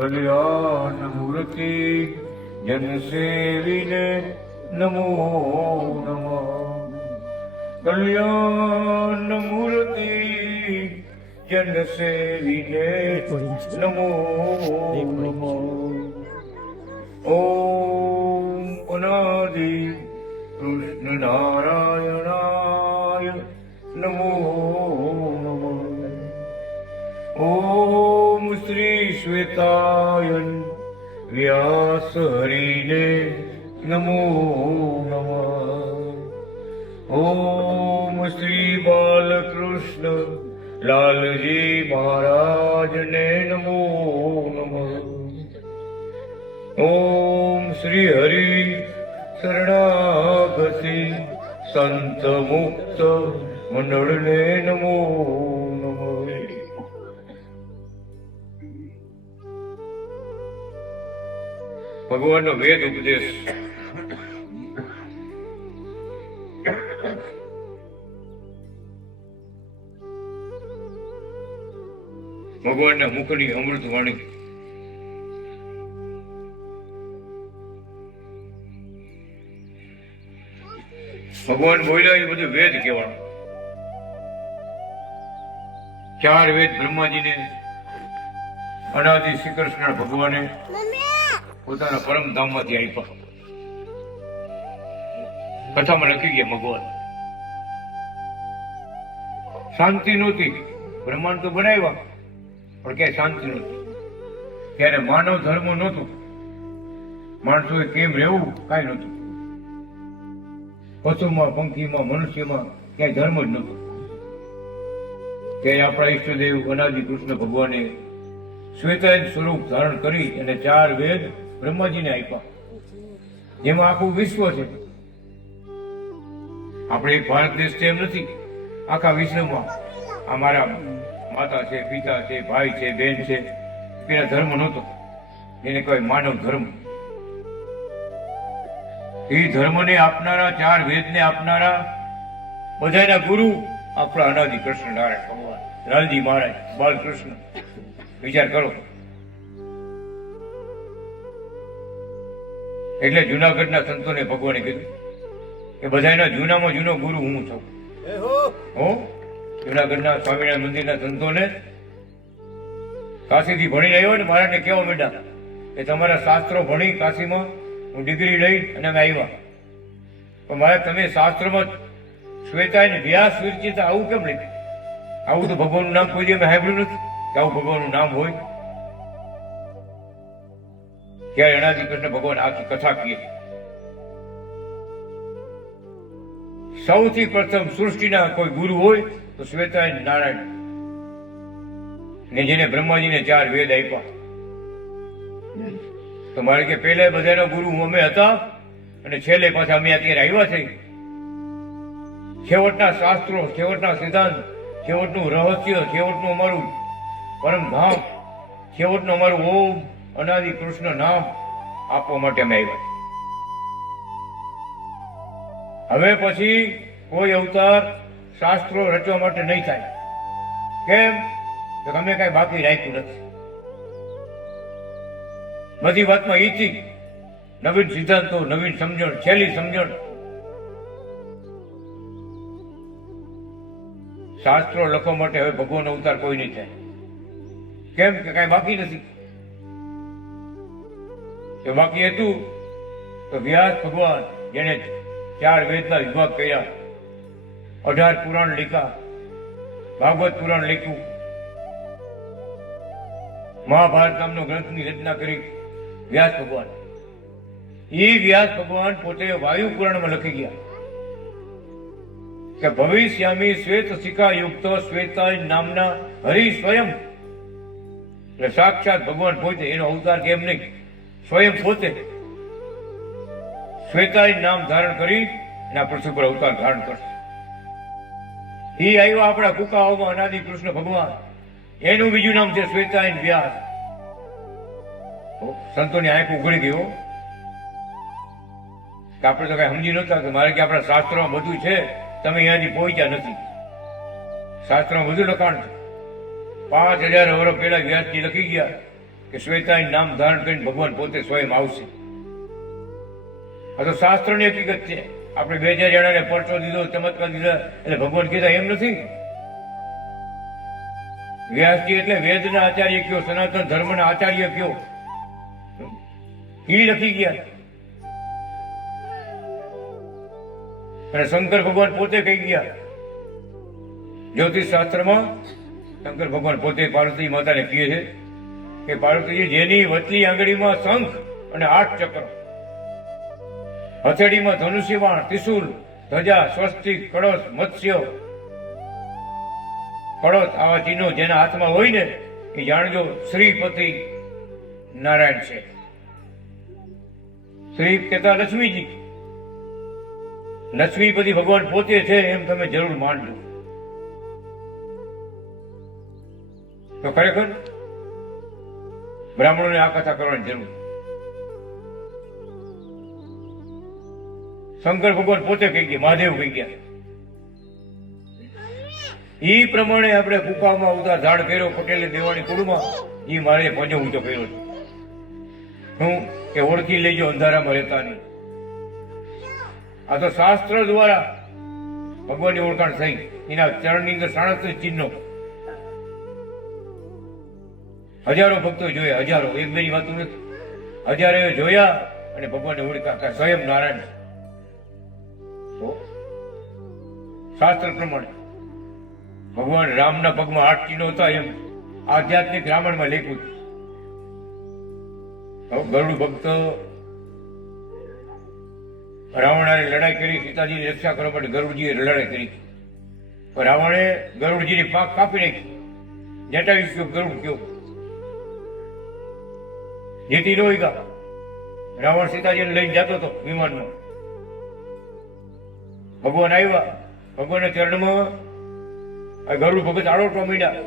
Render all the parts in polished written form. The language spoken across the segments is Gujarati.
કલ્યાણ મૂર્તિ જન સેવીને નમો નમઃ. કલ્યાણ મૂર્તિ જન સેવીને નમો નમઃ. ઓમ અનાદિ કૃષ્ણ નારાયણાય નમો નમઃ. ઓમ શ્રી શ્વેતાયન વ્યાસ હરિને નમો નમઃ. ઓમ શ્રી બાલકૃષ્ણ લાલજી મહારાજને નમો નમઃ. ઓમ શ્રી હરિ શરણાગતિ સંત મુક્ત મંડળને નમો નમઃ. ભગવાનનો વેદ ઉપદેશ. ભગવાનના મુખની અમૃત વાણી. ભગવાન બોલ્યા એ બધું વેદ કહેવાનું. ચાર વેદ બ્રહ્માજીને અનાદિ શ્રી કૃષ્ણ ભગવાને પોતાના પરમ ધામમાંથી આપ્યા. કથામાં લખી ગયા ભગવાન. શાંતિ નહોતી. બ્રહ્માંડ તો બનાવ્યા પણ ક્યાંય શાંતિ નહોતી. ત્યારે માનવ ધર્મ નહોતું. માણસોએ કેમ રહેવું કાંઈ નહોતું. પશુમાં, પંખીમાં, મનુષ્યમાં ક્યાંય ધર્મ જ નહોતો. ત્યારે આપણા ઈષ્ટદેવ અનાદિ કૃષ્ણ ભગવાને શ્વેતાયન સ્વરૂપ ધારણ કરી અને ચાર વેદ બ્રહ્માજીને આપ્યા. જેમાં આખું વિશ્વ છે. આપણે એક ભારત દેશ છે એમ નથી. આખા વિશ્વમાં અમારા માતા છે, પિતા છે, ભાઈ છે, બેન છે. પેલા ધર્મ નહોતો. એને કહેવાય માનવ ધર્મ. એ ધર્મને આપનારા, ચાર વેદને આપનારા બધાના ગુરુ આપણા અનાદિ કૃષ્ણ નારાયણ ભગવાન, લાલજી મહારાજ, બાલકૃષ્ણ. વિચાર કરો. એટલે જુનાગઢના સંતોને ભગવાને કીધું કે બધાના જૂનામાં જૂનો ગુરુ હું છું. જુનાગઢના સ્વામિનારાયણ મંદિરના સંતોને કાશીથી ભણીને આવ્યો ને મહારાજને કેવા માંડ્યા કે તમારા શાસ્ત્રો ભણી કાશીમાં હું ડિગ્રી લઈ અને અમે આવ્યા. પણ મારે તમે શાસ્ત્રમાં શ્વેતાયન વ્યાસ વિરચિતા આવું કેમ લખ્યું? આવું તો ભગવાનનું નામ કોઈ અમે સાંભળ્યું નથી કે આવું ભગવાનનું નામ હોય. ત્યારે અનાદિ કૃષ્ણ ભગવાન આખી કથા કહે. સૌથી પ્રથમ સૃષ્ટિના કોઈ ગુરુ હોય તો શ્વેતાયન નારાયણ ને જેને બ્રહ્માજીને ચાર વેદ આપ્યા. તો મારે કે પહેલા બધાનો ગુરુ અમે હતા અને છેલ્લે પાછા અમે અત્યારે આવ્યા છે. છેવટના શાસ્ત્રો, છેવટના સિદ્ધાંત, છેવટનું રહસ્ય, છેવટનું અમારું પરમ ધામ, છેવટનું અમારું ઓમ અનાદિ કૃષ્ણ નામ આપવા માટે અમે આવ્યા. હવે પછી કોઈ અવતાર શાસ્ત્રો રચવા માટે નહીં થાય. કેમ? તો અમે કઈ બાકી રાખ્યું નથી. બધી વાતમાં ઈથી નવીન સિદ્ધાંતો, નવીન સમજણ, છેલ્લી સમજણ. શાસ્ત્રો લખવા માટે હવે ભગવાન અવતાર કોઈ નહીં થાય. કેમ કે કઈ બાકી નથી. જો બાકી હતું તો વ્યાસ ભગવાન જેને ચાર વેદના વિભાગ કર્યા, 18 પુરાણ લખ્યા, ભાગવત પુરાણ લખ્યું, મહાભારત નામનો ગ્રંથની રચના કરી વ્યાસ ભગવાન. એ વ્યાસ ભગવાન પોતે વાયુ પુરાણમાં લખી ગયા કે ભવિષ્યામી શ્વેત શિખા યુક્ત શ્વેતાય નામના હરિ સ્વયં. એટલે સાક્ષાત ભગવાન પોતે, એનો અવતાર કેમ નહીં, સ્વયં પોતે શ્વેતાય નામ ધારણ કરી એના પૃથ્વી પર અવતાર ધારણ કરશે. એ આવ્યા આપણા કુકાઓમાં અનાદિ કૃષ્ણ ભગવાન. એનું બીજું નામ છે શ્વેતાયન વ્યાસ. સંતોની આંખ ઉઘડી ગયો કે આપણે તો કઈ સમજી નતા કે મારે કે આપણા શાસ્ત્રોમાં બધું છે, તમે અહીંયાથી પહોંચ્યા નથી. શાસ્ત્રમાં બધું લખાણ છે. 5000 વર્ષ પહેલા વ્યાસજી લખી ગયા કે શ્વેતાઈ નામ ધારણ કરીને ભગવાન પોતે સ્વયં આવશે. આ તો શાસ્ત્રની હકીકત છે. આપણે 2000 જણાને પરચો દીધો, ચમત્કાર દીધા એટલે ભગવાન કીધા એમ નથી. વ્યાસજી એટલે વેદના આચાર્ય કયો, સનાતન ધર્મના આચાર્ય કયો, એ લખી ગયા. અને શંકર ભગવાન પોતે કહી ગયા જ્યોતિષ શાસ્ત્રમાં. શંકર ભગવાન પોતે પાર્વતી માતાને કહે છે કે પાર્વતીજી, જેની વચલી આંગળીમાં શંખ અને 8 ચક્ર, હથેળીમાં ધનુષ્ય બાણ, ત્રિશૂલ, ધજા, સ્વસ્તિક, કળશ, મત્સ્ય, કળશ, આવા ચિહ્નો જેના હાથમાં હોય ને એ જાણજો શ્રીપતિ નારાયણ છે. શ્રી કહેતા લક્ષ્મીજી, લક્ષ્મીપતિ ભગવાન પોતે છે એમ તમે જરૂર માનજો. તો ખરેખર બ્રાહ્મણોને આ કથા કરવાની જરૂર. શંકર ભગવાન પોતે કહી ગયા, મહાદેવ કહી ગયા. એ પ્રમાણે આપણે કુકામાં ઉતાર ઝાડ કર્યો પટેલે દેવાણી કુળમાં, એ મારે પંજો ઊંચો કર્યો છે. હું કે ઓળખી લેજો અંધારામાં રહેતા નહીં. આ તો શાસ્ત્ર દ્વારા ભગવાનની ઓળખાણ થઈ. એના ચરણની અંદર 37 ચિહ્નો. હજારો ભક્તો જોયા, હજારો, એક બેની વાત નથી, હજારો જોયા અને ભગવાનને ઓળખાતા સ્વયં નારાયણ. શાસ્ત્ર પ્રમાણે ભગવાન રામના પગમાં 8 ચિહ્નો હતા એમ આધ્યાત્મિક રામાયણમાં લખ્યું. ગરુડ ભક્ત રાવણાને લડાઈ કરી, સીતાજીની રક્ષા કરવા માટે ગરુડજીએ લડાઈ કરી. પણ રાવણે ગરુડજીની પાંખ કાપી નાખી, જટાવી ગયો ગરુડ ગયો, જીતી ન ગયા. રાવણ સીતાજીને લઈને જતો હતો વિમાનમાં. ભગવાન આવ્યા, ભગવાનના ચરણમાં ગરુડ ભગત આડોટવા માંડ્યા,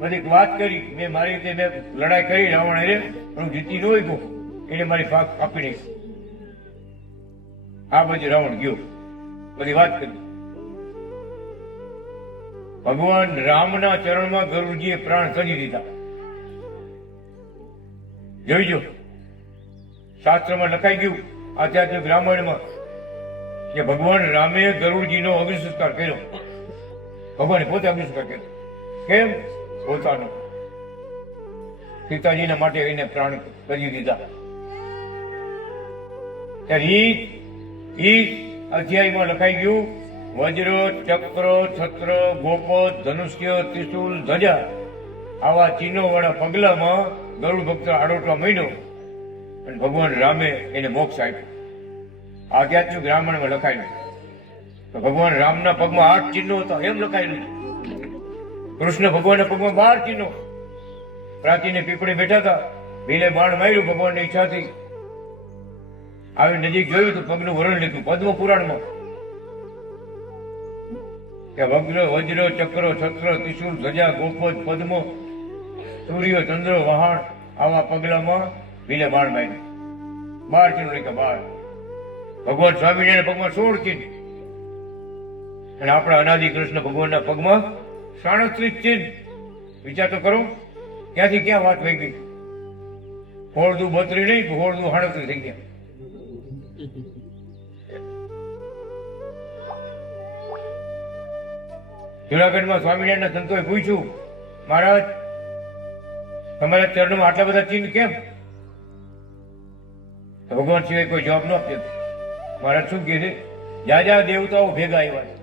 બધી વાત કરી, મેં મારી રીતે મેં લડાઈ કરી રાવણ એને, પણ જીતી ન ગયો, એને મારી પાંખ કાપી નાખી. આ બાજુ રાવણ ગયો, બધી વાત કરી. ભગવાન રામના ચરણમાં ગરુડજીએ પ્રાણ સજી દીધા. જોઈજો, શાસ્ત્રમાં લખાઈ ગયું આધ્યાત્મિક રામાયણમાં કે ભગવાન રામે ગરુડજીનો અગ્નિ સંસ્કાર કર્યો. ભગવાને પોતે અગ્નિ સંસ્કાર કર્યો. કેમ? પોતાનો. સીતાજીના માટે એને પ્રાણ સજી દીધા. ત્યારે ઈ અધ્યાયમાં લખાઈ ગયું વજ્ર, ચક્ર, છત્ર, ગોપદ, ધનુષ્ય, ત્રિશૂલ, ધજા આવા ચિહ્નો વાળા પગલામાં ગરુડ ભક્ત આડોટવા માંડ્યો અને ભગવાન રામે એને મોક્ષ આપ્યો. આધ્યાત્મિક રામાયણમાં લખાયેલું. તો ભગવાન રામના પગમાં 8 ચિહ્નો હતા એમ લખાયેલું. કૃષ્ણ ભગવાનના પગમાં 12 ચિહ્નો. પ્રાચીને પીપળે બેઠા હતા, ભીલે બાણ માર્યું ભગવાનની ઈચ્છાથી. આવી નજીક જોયું તો પગનું વર્ણન લીધું પદ્મ પુરાણમાં કે વજ્ર, ચક્ર, છત્ર, ત્રિશૂલ, ધજા, ગોપદ, પદ્મ, સૂર્ય, ચંદ્ર, વહાણ આવા પગલામાં ભીલે બાણ માર્યું. 12 ચિહ્નો લખ્યા. 12. ભગવાન સ્વામિનારાયણ પગમાં 16 ચિહ્ન અને આપણા અનાદિ કૃષ્ણ ભગવાનના પગમાં 37 ચિહ્ન. વિચાર તો કરો, ક્યાંથી ક્યાં વાત વહી ગઈ. 16 દુ 32 નહીં, 16 દુ 38 થઈ ગયા. જુનાગઢમાં સ્વામિનારાયણના સંતોએ પૂછ્યું, મહારાજ તમારા ચરણમાં આટલા બધા ચિહ્ન કેમ? ભગવાન સિવાય કોઈ જવાબ ન આપ્યો. મહારાજ શું કહે છે? જાજા દેવતાઓ ભેગા આવ્યા છે.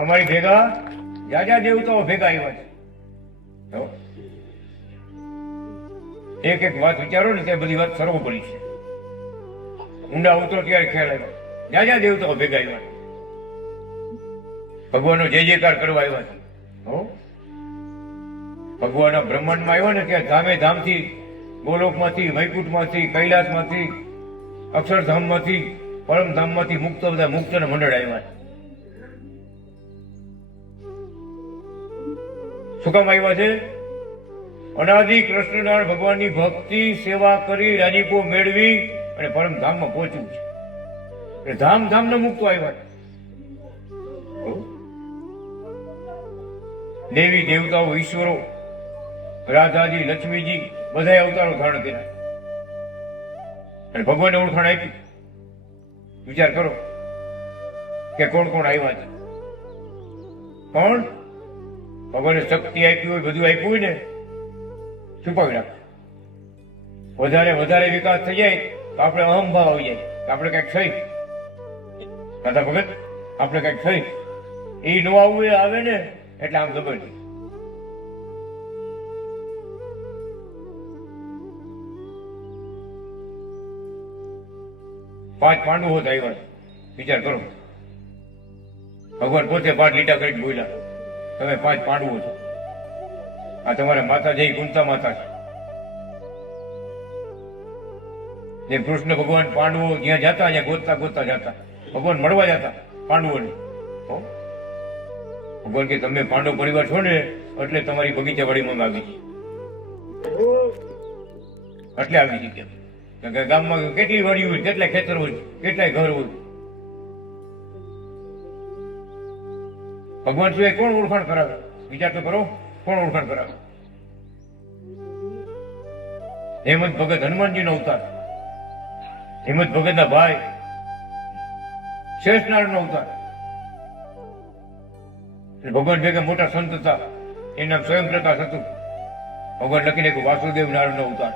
અમારી ભેગા જાજા દેવતાઓ ભેગા આવ્યા છે. એક એક વાત વિચારો ને ત્યાં બધી વાત સર્વોપરી છે. ઊંડા ઉતરો ત્યારે ખ્યાલ આવ્યો. જાજા દેવતાઓ ભેગા આવ્યા છે. ભગવાનનો જય જયકાર કરવા આવ્યા છે. ભગવાનના બ્રહ્માંડમાં આવ્યા ને ત્યાં ધામે ધામથી, ગોલોકમાંથી, વૈકુંઠમાંથી, કૈલાસમાંથી, અક્ષરધામમાંથી, પરમધામમાંથી મુક્ત બધા મુક્તના મંડળ આવ્યા છે. શું કામ આવ્યા છે? અનાદિ કૃષ્ણનારાયણ ભગવાનની ભક્તિ સેવા કરી રાજીપો મેળવી અને પરમધામમાં પહોંચવું છે. ધામ ધામના મુક્તો આવ્યા છે. દેવી દેવતાઓ, ઈશ્વરો રાધાજી, લક્ષ્મીજી બધાએ અવતારો ધારણ કર્યા અને ભગવાને ઓળખાણ આપી. વિચાર કરો કે કોણ કોણ આવ્યા છે. કોણ ભગવાને શક્તિ આપી હોય, બધું આપ્યું હોય ને છુપાવી રાખે. વધારે વધારે વિકાસ થઈ જાય તો આપણે અહંભાવ આવી જાય કે આપણે કઈક થઈ. દાદા ભગત આપણે કઈક થઈ, એ ન આવવું એ આવે ને એટલે આમ ખબર નહીં. પાંચ પાંડવો હોત આવ્યા, વિચાર કરો. ભગવાન પોતે 5 લીટા કરીને બોલ્યા, તમે 5 પાંડવો છો. આ તમારા માતા જઈ કુંતા માતા છે. જેમ કૃષ્ણ ભગવાન પાંડવો જ્યાં જતા ત્યાં ગોતતા ગોતતા જતા, ભગવાન મળવા જતા પાંડવોને. ભગવાન કે તમે પાંડવ પરિવાર છો ને એટલે તમારી બગીચા વાડીમાં આવી ગઈ, એટલે આવી ગઈ. કેમ કે ગામમાં કેટલી વાડી હોય, કેટલા ખેતર હોય, કેટલાય ઘર હોય. ભગવાન સિવાય કોણ ઓળખાણ કરાવે? વિચાર તો કરો, કોણ ઓળખાણ કરાવે? હેમંત ભગત હનુમાનજીનો અવતાર, હેમંત ભગતના ભાઈ શેષનારાયણનો અવતાર. ભગવાન ભેગા મોટા સંત હતા, એનું નામ સ્વયં પ્રકાશ હતું. ભગવાન લખીને કે વાસુદેવ નારાયણનો અવતાર.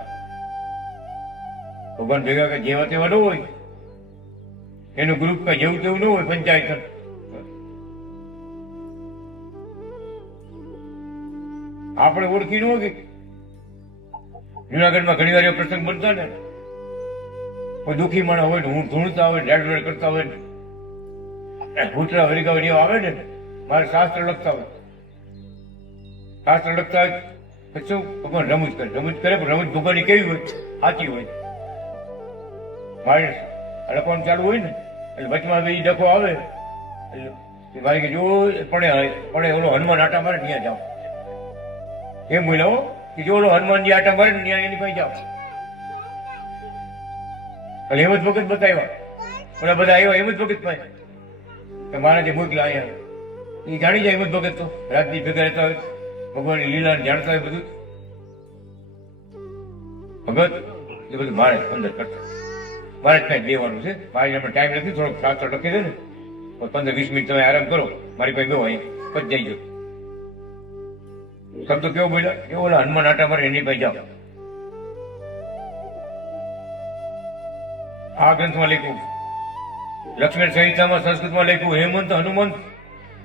ભગવાન ભેગા કે જેવા તેવા ન હોય, એનું ગ્રુપ કઈ જેવું તેવું ન હોય. પંચાયત આપણે ઓળખી ન હોય. જુનાગઢમાં ઘણી વાર પ્રસંગ બનતા ને, કોઈ દુઃખી માણસ હોય ને, હું ધૂણતા હોય, રેડ કરતા હોય, ભૂતરા હરિકા હોય એવા આવે ને, મારે શાસ્ત્ર લખતા હોય. શાસ્ત્ર લખતા હોય પછી શું? ભગવાન રમૂજ કરે, રમૂજ કરે, પણ રમૂજ ભગવાનની કેવી હોય? સાચી હોય. મારે લખવાનું ચાલુ હોય ને એટલે વચમાં એ ડખો આવે એટલે મારે કે જો પણ ઓલો હનુમાન આટા મારે ત્યાં જાઓ. એમ બોલ્યો કે જો ઓલો હનુમાનજી આટા મારે ને ત્યાં એની પાસે જાઓ. એટલે હેમંત ભગત બતાવ્યા, ઓલા બધા આવ્યા હેમંત ભગત પાસે કે મારા જે મોકલા અહીંયા. એ જાણી જાય હેમંત ભગત તો રાતની ભેગા રહેતા હોય, ભગવાનની લીલાને જાણતા હોય બધું. ભગત એ બધું મારે અંદર કરતા, મારે જ કઈ દેવાનું છે. મારી આપણે ટાઈમ નથી, થોડોક શાસ્ત્ર લખી દે ને, 15-20 મિનિટ તમે આરામ કરો, મારી પાસે બેહો અહીંયા પછી જઈ જાઓ. શબ્દ કેવો બોલ્યા? એ ઓલા હનુમાન આટા મારે એની પાસે જાઓ. આ ગ્રંથમાં લખ્યું, લક્ષ્મણ સંહિતામાં સંસ્કૃતમાં લખ્યું, હેમંત હનુમંત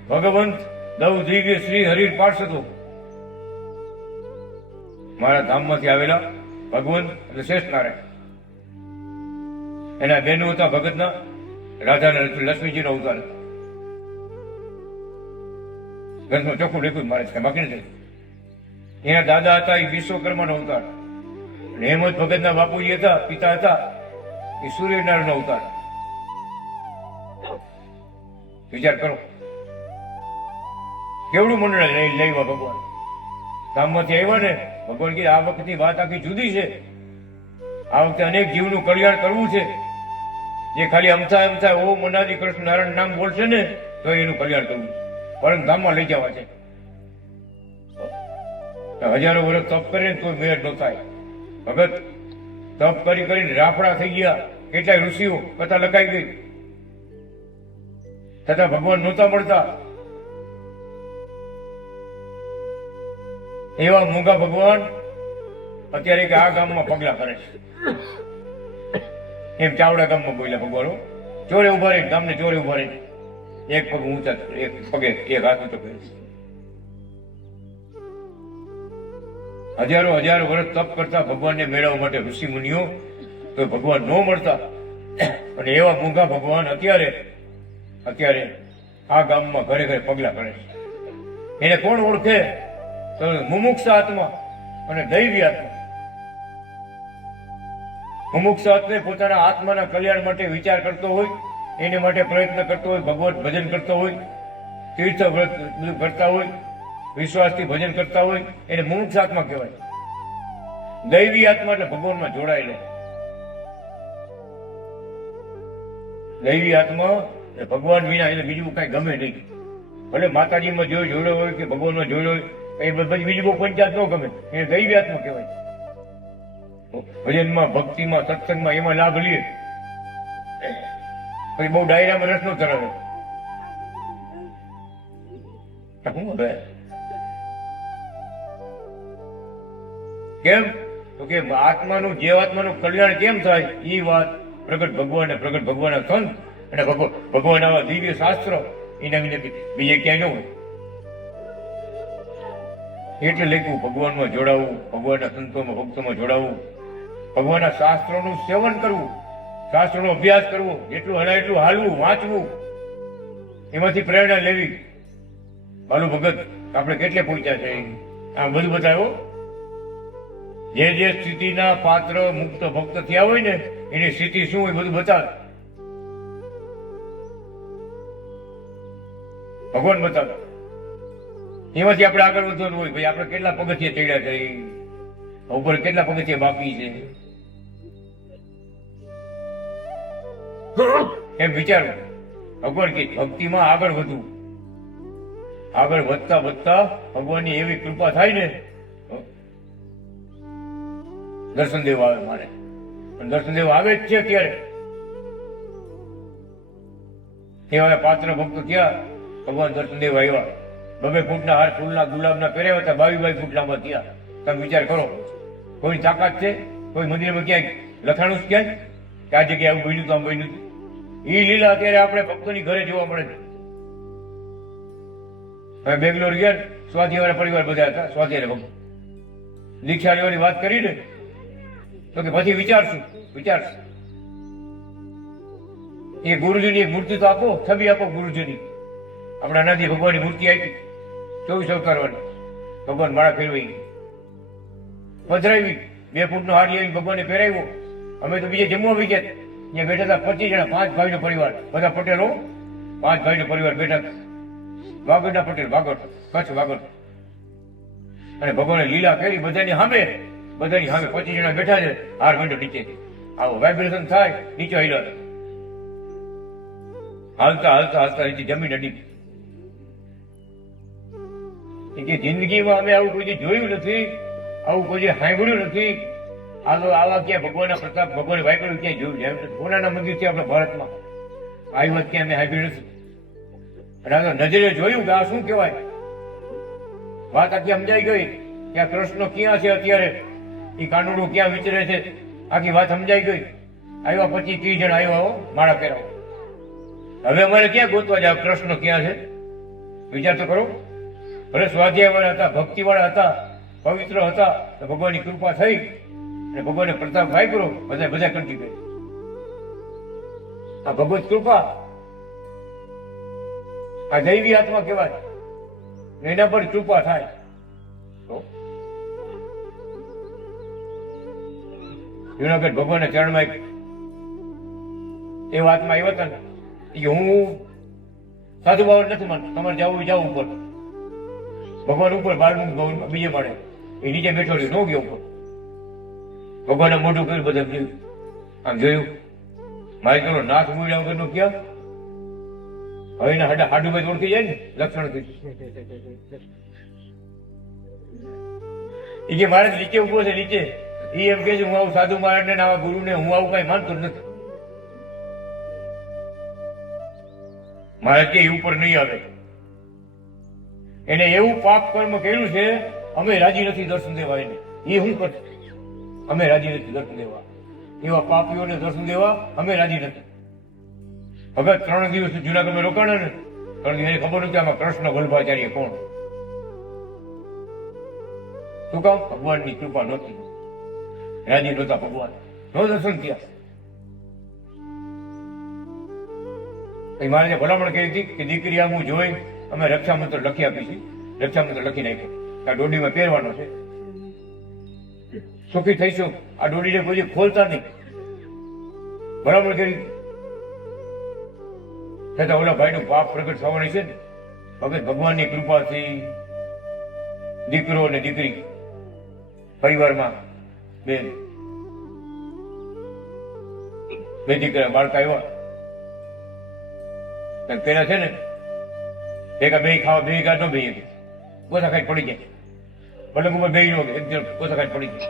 ભગવંત દવ દિવ્ય શ્રી હરિ પાર્ષદો. મારા ધામમાંથી આવેલા ભગવંત અને શ્રેષ્ઠ નારાયણ. એના બહેનો હતા ભગતના, રાધાના લક્ષ્મીજીનો અવતાર. ગ્રંથમાં ચોખ્ખું લખ્યું, મારે બાકી નથી. એના દાદા હતા એ વિશ્વકર્માનો અવતાર. હેમંત ભગતના બાપુજી હતા, પિતા હતા એ સૂર્યનારાયણનો અવતાર. વિચાર કરો કેવડું મંડળ લેવા ભગવાન ધામમાંથી આવ્યા ને. ભગવાન કે આ વખતની વાત આખી જુદી છે. આ વખતે અનેક જીવનું કલ્યાણ કરવું છે. જે ખાલી અમથા ઓમ અનાદિ કૃષ્ણ નારાયણ નામ બોલશે ને તો એનું કલ્યાણ કરવું છે. પરમ ધામમાં લઈ જવા છે. હજારો વર્ષ તપ કરીને કોઈ મેળ ન થાય. ભગત તપ કરી કરીને રાફડા થઈ ગયા. કેટલાય ઋષિઓ કથા લખાઈ ગઈ, છતાં ભગવાન નહોતા મળતા. એવા મોંઘા ભગવાન અત્યારે કે આ ગામમાં પગલા કરે છે. એમ ચાવડા ગામમાં બોલ્યા ભગવાન ચોરે ઉભા રહી, ગામને ચોરે ઉભા રહી, એક પગ ઊંચા, એક પગે એક હાથ ઊંચો કરે. હજારો વર્ષ તપ કરતા ભગવાનને મેળવવા માટે ઋષિ મુનિઓ, તો ભગવાન ન મળતા. અને એવા મોંઘા ભગવાન અત્યારે આ ગામમાં ઘરે ઘરે પગલા કરે છે. એને કોણ ઓળખે? તો મુમુક્ષ આત્મા અને દૈવી આત્મા. મુમુક્ષ આત્મા પોતાના આત્માના કલ્યાણ માટે વિચાર કરતો હોય, એને માટે પ્રયત્ન કરતો હોય, ભગવત ભજન કરતો હોય, તીર્થ વ્રત બધું કરતા હોય, વિશ્વાસથી ભજન કરતા હોય, એને મુમુક્ષ આત્મા કહેવાય. દૈવી આત્મા એટલે ભગવાનમાં જોડાયેલો. દૈવી આત્મા ભગવાન વિના એને બીજું કઈ ગમે નહીં. ભલે માતાજીમાં જોડ્યો હોય કે ભગવાનમાં જોડ્યો હોય, એ પછી બીજી બહુ પંચાયત ન ગમે, એ દૈવ્યાત્મક કહેવાય. ભજનમાં, ભક્તિમાં, સત્સંગમાં એમાં લાભ લઈએ પછી બહુ ડાયરામાં રસ નો ધરાવે. શું હવે કેમ તો કે આત્માનું જીવાત્માનું કલ્યાણ કેમ થાય એ વાત પ્રગટ ભગવાન ભગવાનના સંત અને ભગવાન આવા દિવ્ય શાસ્ત્ર એના વિના બીજે ક્યાંય ન હોય. એટલે લખ્યું ભગવાનમાં જોડાવું, ભગવાનના સંતોમાં ભક્તોમાં જોડાવું, ભગવાનના શાસ્ત્રોનું સેવન કરવું, શાસ્ત્રોનો અભ્યાસ કરવો, જેટલું હલાય એટલું હાલવું, વાંચવું, એમાંથી પ્રેરણા લેવી. બાલુ ભગત આપણે કેટલે પહોંચ્યા છે આ બધું બતાવ્યો. જે સ્થિતિના પાત્ર મુક્ત ભક્ત થયા હોય ને એની સ્થિતિ શું હોય બધું બતાવે, ભગવાન બતાવે. એમાંથી આપણે આગળ વધવાનું હોય. ભાઈ આપણે કેટલા પગથિયા ચડ્યા છે, ઉપર કેટલા પગથિયા બાકી છે, એમ વિચારવું. ભગવાન કે ભક્તિમાં આગળ વધવું, આગળ વધતા વધતા ભગવાનની એવી કૃપા થાય ને દર્શનદેવ આવે મારે. પણ દર્શનદેવ આવે જ છે અત્યારે. એવા પાત્ર ભક્તો થયા, ભગવાન દર્શનદેવ આવ્યા. 2 ફૂટના હાર ફૂલના ગુલાબના પહેર્યા હતા, 22 ફૂટનામાં થયા. તમે વિચાર કરો, કોઈ તાકાત છે? કોઈ મંદિરમાં ક્યાંય લખાણું ક્યાંય કે આ જગ્યાએ આવું બન્યું તો આમ બન્યું? એ લીલા અત્યારે આપણે ભક્તોની ઘરે જોવા મળે છે. હવે બેંગ્લોર ગયા, સ્વાધ્યાય પરિવાર બધા હતા, સ્વાધ્યાય ભક્ત દીક્ષા લેવાની વાત કરી ને તો કે પછી વિચારશું. એ ગુરુજીની એક મૂર્તિ તો આપો, છબી આપો ગુરુજીની. આપણા અનાદિ ભગવાનની મૂર્તિ આપી 24 અવતારવાની. ભગવાન માળા ફેરવાઈ પધરાવી, 2 ફૂટનો હાર લઈને ભગવાનને પહેરાવ્યો. અમે તો બીજે જમવા આવી ગયા, ત્યાં બેઠા હતા 25 જણા, 5 ભાઈનો પરિવાર, બધા પટેલો, 5 ભાઈનો પરિવાર બેઠા. વાગડના પટેલ, વાગડ, કચ્છ વાગડ. અને ભગવાને લીલા કરી બધાની સામે 25 જણા બેઠા છે. હાર મંડળ નીચે આવો વાઇબ્રેશન થાય, નીચે હાલતા નીચે જમીન અડી. કે જિંદગીમાં અમે આવું કોઈ જોયું નથી, આવું કોઈ સાંભળ્યું નથી. આવા ક્યાં ભગવાનના પ્રતાપ, ભગવાન વાઇબ્રેશન ક્યાંય જોયું છે? સોનાના મંદિર છે આપણા ભારતમાં, આવી વાત ક્યાં અમે સાંભળી નથી. અને નજરે જોયું કે આ શું કહેવાય. વાત આખી સમજાઈ ગઈ કે આ કૃષ્ણ ક્યાં છે અત્યારે, એ કાનુડો ક્યાં વિચરે છે, આખી વાત સમજાઈ ગઈ. આવ્યા 25-30 જણા આવ્યા માળા પહેરાવો. હવે અમારે ક્યાં ગોતવા જાવ કૃષ્ણ ક્યાં છે? વિચાર તો કરો. ભલે સ્વાધ્યાય વાળા હતા, ભક્તિ વાળા હતા, પવિત્ર હતા, તો ભગવાનની કૃપા થઈ અને ભગવાનને પ્રતાપ વાપરો, બધા કંઠી ગઈ. આ ભગવત કૃપા, આ દૈવી આત્મા કહેવાય. એના પર કૃપા થાય તો જુનાગઢ ભગવાનના ચરણમાં એક એવા આત્મા આવ્યા હતા ને કે હું સાધુ બાવન નથી માનતો, તમારે જવું ઉપર. ભગવાન ઉપર બારમું ભવનમાં બીજે મળે, એ નીચે બેઠો રહ્યો, ન ગયો ઉપર. ભગવાને મોઢું કર્યું, બધા જોયું, આમ જોયું, મારી ચલો નાથ મૂળ્યા વગરનું ક્યાં. હવે એના હાડુભાઈ ઓળખી જાય ને લક્ષણથી. એ કે મારે નીચે ઉભો છે, નીચે. એ એમ કે છે હું આવું સાધુ મહારાજ ને આવા ગુરુ ને હું આવું કઈ માનતો નથી. મારે કે ઉપર નહીં આવે. એને એવું પાપ કર્મ કર્યું છે, અમે રાજી નથી દર્શન દેવા. એને એ શું કરશે? અમે રાજી નથી દર્શન દેવા. એવા પાપીઓને દર્શન દેવા અમે રાજી નથી. હવે 3 દિવસ જુનાગઢમાં રોકાણા ને, 3 દિવસ ખબર નથી આમાં કૃષ્ણ વલ્લભાચાર્ય કોણ. શું કામ? ભગવાનની કૃપા નહોતી, રાજી નહોતા ભગવાન, નો દર્શન થયા. મારે ભલામણ કરી હતી કે દીકરી આ હું જોઈ, અમે રક્ષામંત્ર લખી આપીશું. રક્ષામંત્ર લખી નાખ્યો, આ ડોડીમાં પહેરવાનો છે. સુખી થઈશું. આ ડોડીને કોઈ ખોલતા નહીં. ભલામણ કરી છતાં ઓલા ભાઈનું પાપ પ્રગટ થવાની છે ને. હવે ભગવાનની કૃપાથી દીકરો અને દીકરી પરિવારમાં બે દીકરા બાળકા આવ્યા. પેલા છે ને ભેગા બે ખાવા બે ગાઢ ન બે બધા કઈ પડી જાય. પલંગ ઉપર બેહી નો એક જણ કોસાકાટ પડી ગઈ.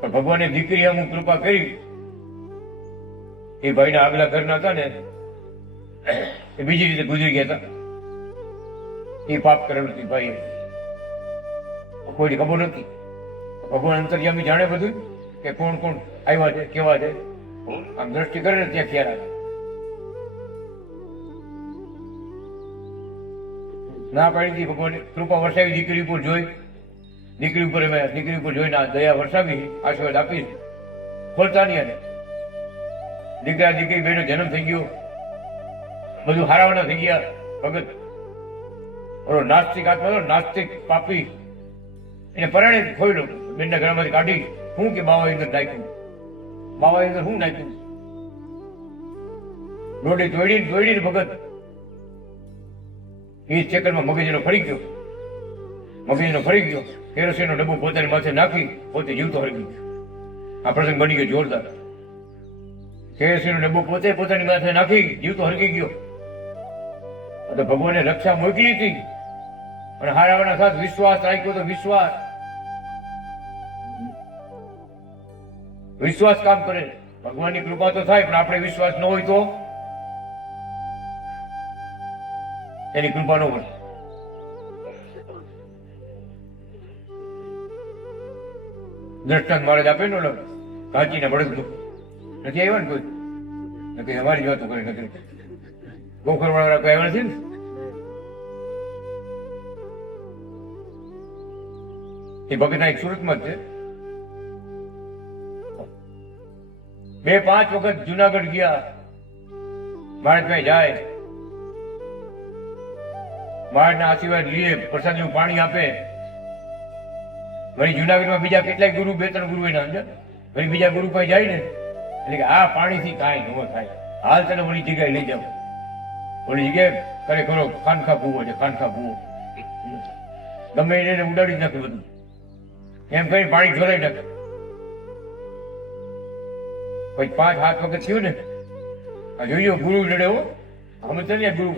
પણ ભગવાને દીકરી અમુક કૃપા કરી. એ ભાઈના આગલા ઘરના હતા ને એ બીજી રીતે ગુજરી ગયા હતા. એ પાપ કરેલું હતું ભાઈએ, કોઈને ખબર નથી. ભગવાન અંતર્યામી જાણે બધું કે કોણ કોણ આવ્યા છે, કેવા છે. આમ દ્રષ્ટિ કરે ને ત્યાં ખ્યાલ આવે. ના પાડી હતી ભગવાન કૃપા વરસાવી દીકરી ઉપર જોઈ. દીકરી ઉપર દીકરી ઉપર જોઈને દયા વરસાવી, આશીર્વાદ આપી. ખોલતા નહીં અને દીકરા દીકરી બેનો જન્મ થઈ ગયો, બધું હારાવાના થઈ ગયા. ભગત ઓલો નાસ્તિક આત્મા, નાસ્તિક પાપી, એને પરાણે ખોયલો બેનના ઘરમાંથી કાઢી. શું કે બાવા અંદર નાખ્યું, બાવા અંદર શું નાખ્યું? દોડી દોડીને ભગત એ ચક્કરમાં મગજનો ફરી ગયો. કેરોસીનનો ડબ્બો પોતાની માથે નાખી પોતે જીવતો હરગી ગયો. આ પ્રસંગ બની ગયો જોરદાર. કેરોસીનનો ડબ્બો પોતે પોતાની માથે નાખી જીવતો હરગી ગયો. તો ભગવાને રક્ષા મોકલી હતી અને હારાવાના સાથ વિશ્વાસ રાખ્યો તો વિશ્વાસ કામ કરે. ભગવાનની કૃપા તો થાય, પણ આપણે વિશ્વાસ ન હોય તો એની કૃપા ન મળે. દ્રષ્ટાંત મહારાજ આપે ને કાંચીના બળદ નથી આવ્યા ને કોઈ નથી, અમારી વાતો કરે નથી. ગોખર વાળા કોઈ આવ્યા નથી ને. એ ભગતના એક સુરતમાં જ છે. 2-5 વખત જુનાગઢ ગયા. મહારાજભાઈ જાય, મહારાજના આશીર્વાદ લઈએ, પ્રસાદનું પાણી આપે. વળી જુનાગઢમાં બીજા કેટલાય ગુરુ, 2-3 ગુરુ એના અંદર વળી બીજા ગુરુ પાસે જાય ને એટલે કે આ પાણીથી કાંઈ ન થાય, હાલ તને વળી જગ્યાએ લઈ જાવ. વળી જગ્યાએ કરે ખરો ખાનખા ભૂવો છે, ખાનખા ભૂવો ગમે એને ઉડાડી જ નાખે બધું. એમ કરી પાણી ઢોરાઈ નાખે. પછી 5-7 વખત થયું ને, આ જોયો ગુરુ લડે હો. અમે તો ને ગુરુ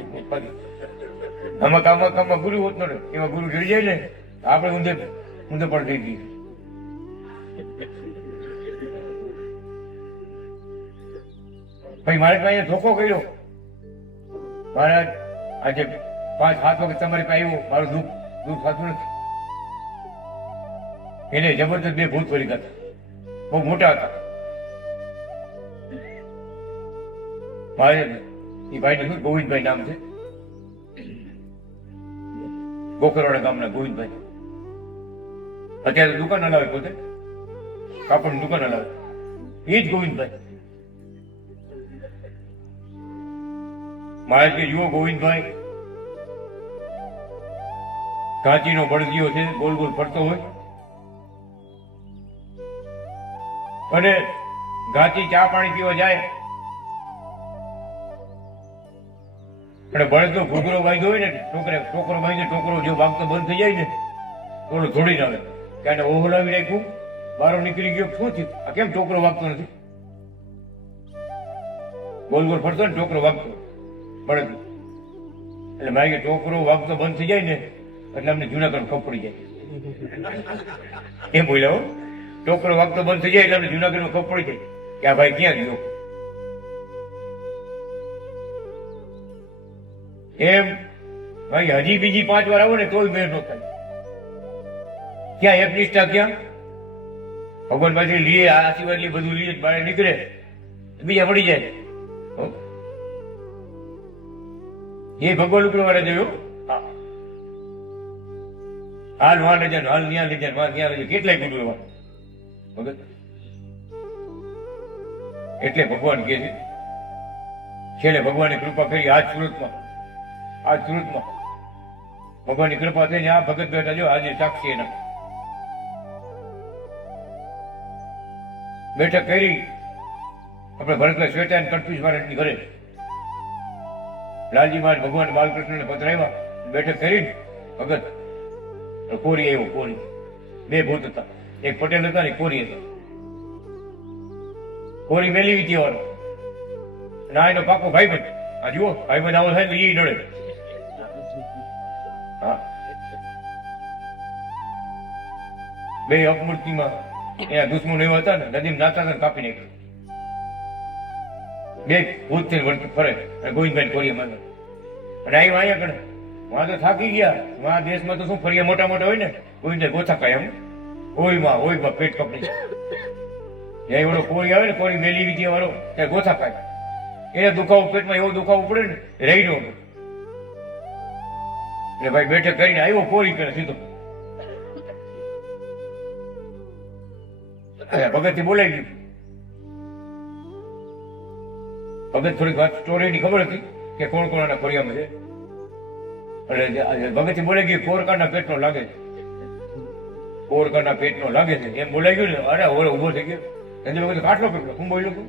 આમાં ગુરુ હોત ને, એવા ગુરુ લડી જાય ને આપણે ઊંધે પણ થઈ ગઈ. ભાઈ મહારાજ ધોકો કર્યો. મહારાજ આજે 5-7 વખત તમારી પાસે આવ્યો, મારું દુઃખ થતું નથી. એને જબરદસ્ત 2 ભૂત કરી ગયા, બહુ મોટા હતા. મારે એ ભાઈ શું ગોવિંદભાઈ નામ છે, ગોખરવાડા ગામના ગોવિંદભાઈ. અત્યારે દુકાન હલાવે, પોતે કાપડની દુકાન હલાવે. એ જ ગોવિંદભાઈ. મહારાજ કે જુઓ ગોવિંદભાઈ, કાંચીનો બળદિયો છે, ગોલ ગોલ ફરતો હોય અને ઘાંચી ચા પાણી પીવા જાય અને બળદનો ઘૂઘરો બાંધ્યો હોય ને, ટોકરો બાંધીને ટોકરો જો વાગતો બંધ થઈ જાય ને થોડું થોડી આવે કે આને ઓહલાવી રાખ્યું, બારો નીકળી ગયો, શું થયું? આ કેમ ટોકરો વાગતો નથી? ગોલ ગોલ ફરતો ને ટોકરો વાગતો બળદ. એટલે મારે કે ટોકરો વાગતો બંધ થઈ જાય ને એટલે અમને જુનાગઢ ખબર પડી જાય. એમ બોલ્યા હો, ટોકરો વાગતો બંધ થઈ જાય એટલે અમને જુનાગઢમાં ખબર પડી જાય કે આ ભાઈ ક્યાં ગયો. એમ ભાઈ હજી બીજી 5 વાર આવો ને તોય મેળ ન થાય. ક્યાં એક નિષ્ઠા, ક્યાં ભગવાન પાસે લીએ આશીર્વાદ લી બધું લીએ બહાર નીકળે, બીજા પડી જાય. એ ભગવાન ઉપર મારે જોયું. હાલ વાં લઈ જાય, હાલ ત્યાં લઈ જાય, વાં ત્યાં લઈ જાય, કેટલાય ગુરુ એવા ભગત. એટલે ભગવાન કે છે છેલ્લે ભગવાનની કૃપા કરી. આજ સુરતમાં ભગવાનની કૃપા થઈને આ ભગત બેઠા જો આજે સાક્ષી એના બેઠક કરી. આપણે ભરતભાઈ શ્વેતાન કટપીસ મહારાજની ઘરે લાલજી મહારાજ ભગવાન બાલકૃષ્ણને પધરાવ્યા. બેઠક કરીને ભગત કોરી આવ્યો. કોરી 2 ભૂત હતા, એક પટેલ હતા ને કોરી હતા. કોરી મેલી વિતી વાળો ના એનો પાકો ભાઈબંધ. આ જુઓ ભાઈબંધ આવો થાય તો એ નડે. હા બે અપમૂર્તિમાં એના દુશ્મનો એવા હતા ને, નદીમાં નાતા હતા કાપી નાખ્યું. બે ભૂત થઈને વળતું ફરે અને ગોવિંદભાઈ કોરિયામાં અને આવ્યું અહીંયા કણે વાં તો થાકી ગયા. વાં દેશમાં તો શું ફરિયા મોટા મોટા હોય ને, ગોવિંદભાઈ ગોથા ખાય એમ ઓયમાં પેટ કપડી જાય. ઓલો કોરી આવે ને, કોરી મેલી વિજય વાળો ત્યાં ગોથા ખાય. એને દુખાવો પેટમાં એવો દુખાવો પડે ને રહી નો એટલે ભાઈ બેઠક કરીને આવ્યો કોરી કરે સીધો ભગત થી બોલાઈ ગયું. ભગત થોડીક વાત સ્ટોરીની ખબર હતી કે કોણ કોણ ફરિયામાં છે. એટલે ભગત થી બોલાઈ ગયું કોરકાના પેટનો લાગે છે, કોરકાના પેટનો લાગે છે એમ બોલાઈ ગયું ને. અરે ઓલો ઉભો થઈ ગયો. એને વખતે કાટલો પેટલો હું બોલ્યો તું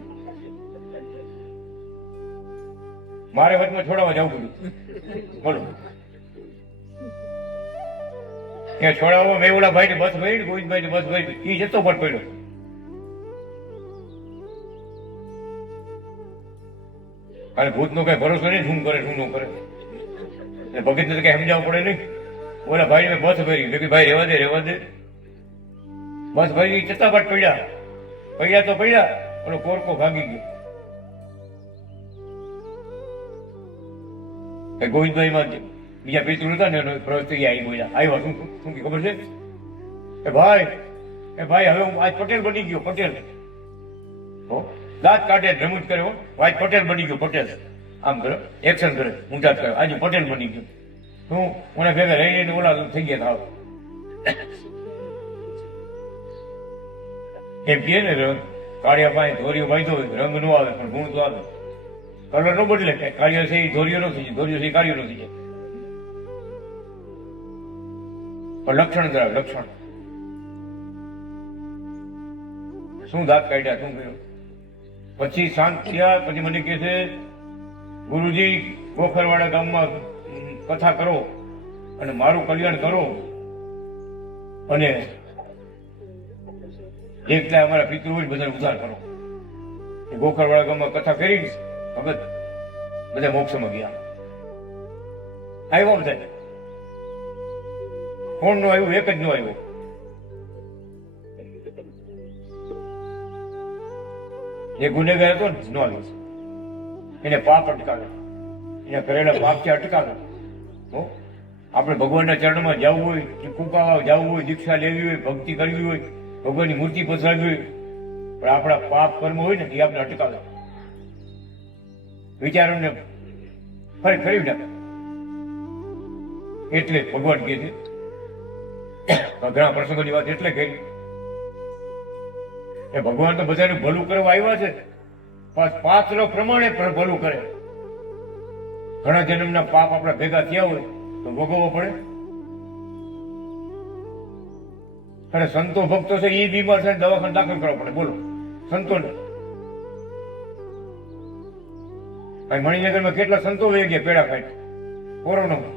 મારે વચમાં છોડાવવા જવું પડ્યું. બોલો ત્યાં છોડાવવા મેં ઓલા ભાઈ ને બસ ભરી ગોવિંદભાઈ ને બસ ભરી એ જતો પણ પડ્યો. અને ભૂત નો કઈ ભરોસો નહીં શું કરે શું ન કરે. ભગત ને કઈ સમજાવવું પડે નહીં. ઓલા ભાઈ મેં બસ ભરી કે ભાઈ રેવા દે બસ ભરી ચત્તાપાટ પડ્યા તો પડ્યા. ઓલો કોરકો ભાગી ગયો. ગોવિંદભાઈ માં બીજા પિતૃ હતા ને પ્રવૃત્તિ આવી બોલ્યા આવ્યા શું ખબર છે એ ભાઈ હવે હું આજ પટેલ બની ગયો. પટેલ દાંત કાઢે રમૂજ કરે આજ પટેલ બની ગયો. પટેલ આમ કરે એક્શન કરે ઊંચા કરે આજે પટેલ બની ગયો. હું મને ભેગા રહીને ઓલા થઈ ગયા થાવ એમ કે ને કાળિયા પાસે ધોરીઓ બાંધ્યો હોય રંગ નો આવે પણ ગુણ તો આવે. કલર નો બદલે કાળિયો છે એ ધોરીઓ નો થઈ જાય, ધોરીઓ છે એ કાળિયો નો થઈ જાય. પણ લક્ષણ ધરાવે લક્ષણ. શું દાંત કાઢ્યા શું કર્યું પછી શાંત થયા. પછી મને કહે છે ગુરુજી ગોખરવાડા ગામમાં કથા કરો અને મારું કલ્યાણ કરો અને જેટલા અમારા પિતૃ હોય બધા ઉદ્ધાર કરો. ગોખરવાડા ગામમાં કથા કરી ભગત બધા મોક્ષમાં ગયા. આવ્યો બધા કોણ નો આવ્યું એક જ નો આવ્યો. જે ગુનેગાર હતો ને નો આવ્યો. એને પાપ અટકાવે, એને કરેલા પાપ થી અટકાવે. આપણે ભગવાનના ચરણમાં જવું હોય કે કુકાવા જવું હોય, દીક્ષા લેવી હોય, ભક્તિ કરવી હોય, ભગવાનની મૂર્તિ પધરાવવી હોય, પણ આપણા પાપ કર્મ હોય ને એ આપણે અટકાવે, વિચારોને ફરી નાખે. એટલે ભગવાન કહે છે ઘણા પ્રસંગોની વાત એટલે કહી એ ભગવાન તો બધાનું ભલું કરવા આવ્યા છે, પાત્ર પ્રમાણે પણ ભલું કરે. ઘણા જન્મના પાપ આપણા ભેગા થયા હોય તો ભોગવવો પડે. અને સંતો ભક્તો છે એ બીમાર છે દવાખાને દાખલ કરવો પડે. બોલો સંતોને મણિનગરમાં કેટલા સંતો વહી ગયા પેડા ખાઈ કોરોનામાં.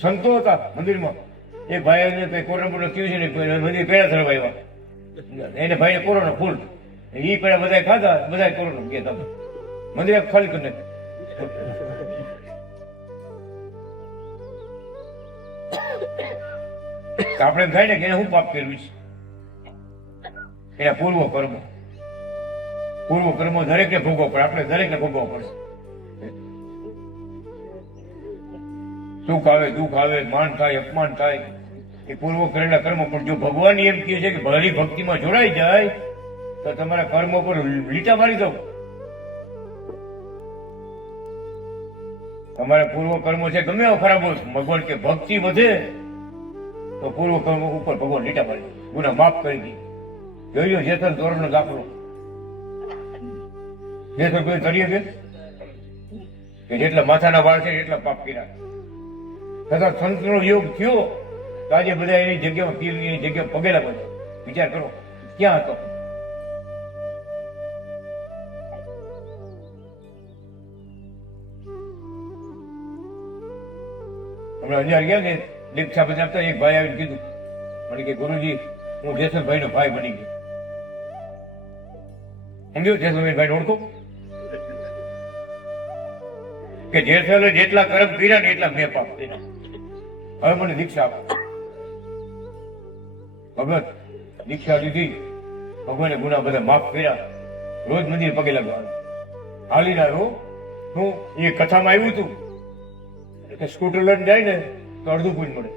સંતો હતા મંદિરમાં. એક ભાઈ કોરોના થયું છે ને મંદિર પેડા ધરવા આવ્યા. એને ભાઈને કોરોના ફૂલ એ પેડા બધા ખાધા બધા કોરોના ગયા. તમે મંદિર ખાલી કરી નાખ્યું. આપણે થાય ને કે એને હું પાપ કર્યું છે એના પૂર્વ કર્મો દરેકને ભોગવવો પડે. આપણે દરેકને ભોગવવો પડે. સુખ આવે દુઃખ આવે માન થાય અપમાન થાય એ પૂર્વ કરેલા કર્મો. પણ જો ભગવાન એમ કહે છે કે હરી ભક્તિમાં જોડાઈ જાય તો તમારા કર્મો પર લીટા મારી દો. તમારા પૂર્વ કર્મો છે ગમે એવા ખરાબ હોય, ભગવાન કે ભક્તિ વધે તો પૂર્વ કર્મો ઉપર ભગવાન લીટા મારી ગુના માફ કરી દે. જોયો જેતન ધોરણનો દાખલો. જેતન કોઈ કરીએ કે જેટલા માથાના વાળ છે એટલા પાપ કર્યા. તથા સંતનો યોગ થયો તો આજે બધા એની જગ્યામાં પીરની જગ્યા પગેલા બધા. વિચાર કરો ક્યાં હતો. હમણાં અંજાર ગયા ને દીક્ષા બધા આપતા એક ભાઈ આવીને કીધું મને કે ગુરુજી હું જેસલભાઈ નો ભાઈ બની ગયો. સમજ્યો જેસલભાઈ ભાઈ ઓળખો કે જેસલે જેટલા કર્મ કર્યા ને એટલા મેં પાપ કર્યા. હવે મને દીક્ષા આપો. ભગત દીક્ષા લીધી, ભગવાને ગુના બધા માફ કર્યા, રોજ મંદિર પગે લાગવા હાલી રહ્યો. હું એ કથામાં આવ્યું હતું કે સ્કૂટર લઈને જાય ને તો અડધું પૂજ મળે,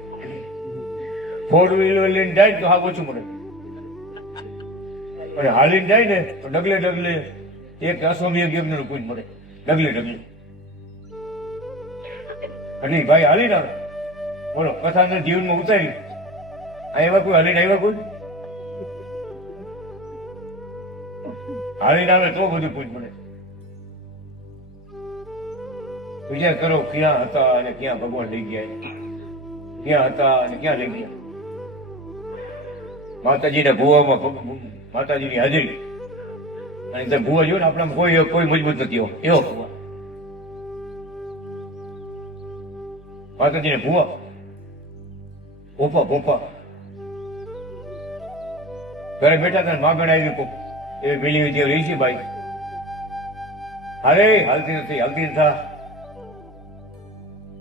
ફોર વ્હીલર લઈને જાય તો હા ઓછું મળે, અને હાલીને જાય ને તો ડગલે ડગલે એક અસમીય ગેમનું પૂજ મળે, ડગલે ડગલે. એટલે ભાઈ હાલી ના બોલો કથાને જીવનમાં ઉતારી આવ્યા કોઈ હાલીને આવ્યા કોઈ હાલીને આવે તો બધું પૂજ મળે. વિચાર કરો ક્યાં હતા અને ક્યાં ભગવાન લઈ ગયા, ક્યાં હતા અને ક્યાં લઈ ગયા. માતાજીના ભુવામાં માતાજીની હાજરી, અને ભુવા જો ને આપણા કોઈ મજબૂત નથી એવો ભુવા. માતાજીને ભુવા ભોપા ભોપા ઘરે બેઠા હતા, માગણ આવી કોક એ પેલી જે રહી છે ભાઈ, અરે હાલતી નથી હાલતી થા.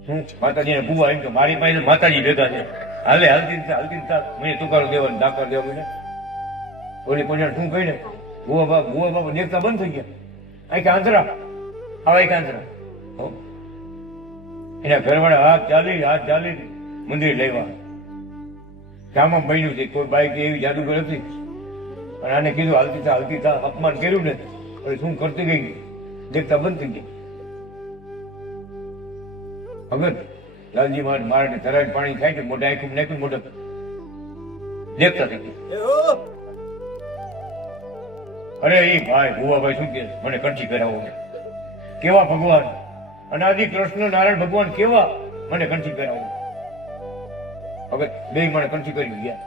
શું માતાજીને ભુવા એમ કે મારી પાસે માતાજી ભેગા છે, હાલે હાલતી હાલતી થા, મને તુકારો દેવા દાખલ દેવા મને ઓલી પોજાણ શું કહી ને ભુવા બાપા દેખતા બંધ થઈ ગયા. આ કે આંતરા આવા કે આંતરા એના ઘરવાળા હાથ ચાલી મંદિર લેવા. ગામમાં બન્યું છે કોઈ બાઈક એવી જાદુગર હતી, અને આને કીધું હાલતી થા અપમાન કર્યું ને એટલે શું કરતી ગઈ, દેખતા બંધ થઈ ગઈ. ભગત લાલજી મારે ધરાજ પાણી થાય છે, મોઢા આખું નાખ્યું, મોઢા દેખતા થઈ ગયા. અરે એ ભાઈ ભુવાભાઈ શું કે મને કંઠી કરાવો, કેવા ભગવાન અનાદિ કૃષ્ણ નારાયણ ભગવાન કેવા મને કંઠી કરાવો. ભગત બે મને કંઠી કરી ગયા,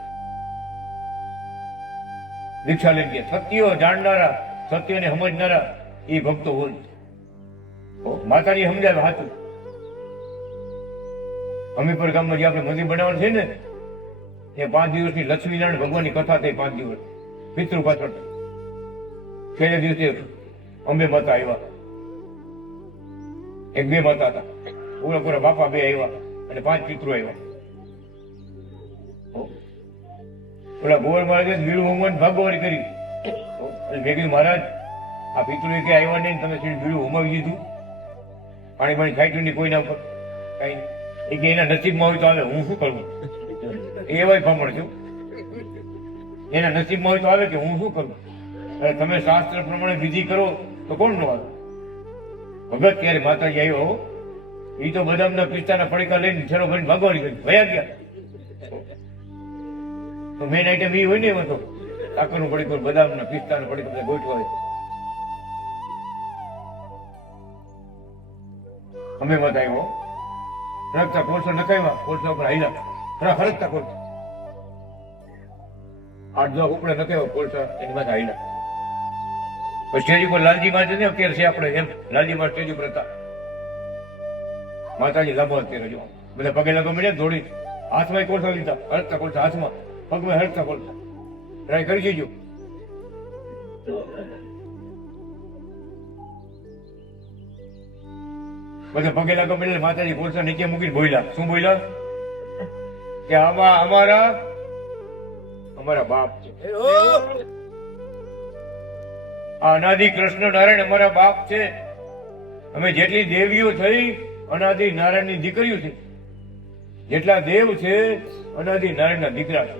દીક્ષા લઈ ગયા. સત્યો જાણનારા, સત્યને સમજનારા એ ભક્તો હોય. માતાજી સમજાવે હાથું. અમીપર ગામમાં જે આપણે મંદિર બનાવવાનું છે ને એ 5 દિવસની લક્ષ્મીનારાયણ ભગવાનની કથા થઈ. 5 દિવસ પિતૃ પાછળ. છેલ્લે દિવસે અંબે માતા આવ્યા, એક બે માતા હતા, પૂરા બાપા બે આવ્યા અને 5 પિતૃ આવ્યા. ઓલા ગોળ મહારાજે બીડું હોમવાની ભાગવારી કરી. મેં કીધું મહારાજ આ પિતૃ કે આવ્યા નહીં, તમે બીડું હોમાવી દીધું, પાણી છાંટ્યું નહીં કોઈના ઉપર કઈ નહીં. એ કે એના નસીબમાં હોય તો આવે, હું શું કરું? એવાય ભમણ છું, એના નસીબમાં હોય તો આવે કે હું શું કરું? અરે તમે શાસ્ત્ર પ્રમાણે વિધિ કરો તો કોણ નો આવે? ભગત ત્યારે માતાજી આવ્યો, એ તો બદામના પિસ્તાના પડીકા લઈને છેલ્લો ભરીને ભાગવાની કરી ભયા ગયા. તો મેન આઈટમ એ હોય ને એમાં તો સાકરનું પડીકું, બદામના પિસ્તાના પડીકા બધા ગોઠવા હોય. અમે બધા આવ્યો ફરકતા કોલસો નખાવ્યા, કોલસા ઉપર હાઈલા ફરકતા કોલસા 8-10 ઉપડે નખાવ્યા કોલસા એની માથે હાઈલા. સ્ટેજ ઉપર લાલજી માં ને અત્યારે છે આપણે એમ લાલજી માં સ્ટેજ ઉપર હતા. માતાજી લાંબો અત્યારે જો બધા પગે લાગો મળ્યા, દોડી હાથમાં કોલસા લીધા, હરકતા કોલસા હાથમાં, પગમાં હરકતા કોલસા. ટ્રાય કરી જજો. બધા પગે લાગો મળે. માતાજી કોલસા નીચે મૂકીને બોલ્યા. શું બોલ્યા? કે આમાં અમારા બાપ છે, અનાદિ કૃષ્ણ નારાયણ અમારા બાપ છે. અમે જેટલી દેવીઓ થઈ અનાદિ નારાયણ ની દીકરીઓ છે, જેટલા દેવ છે અનાદિ નારાયણ ના દીકરા છે.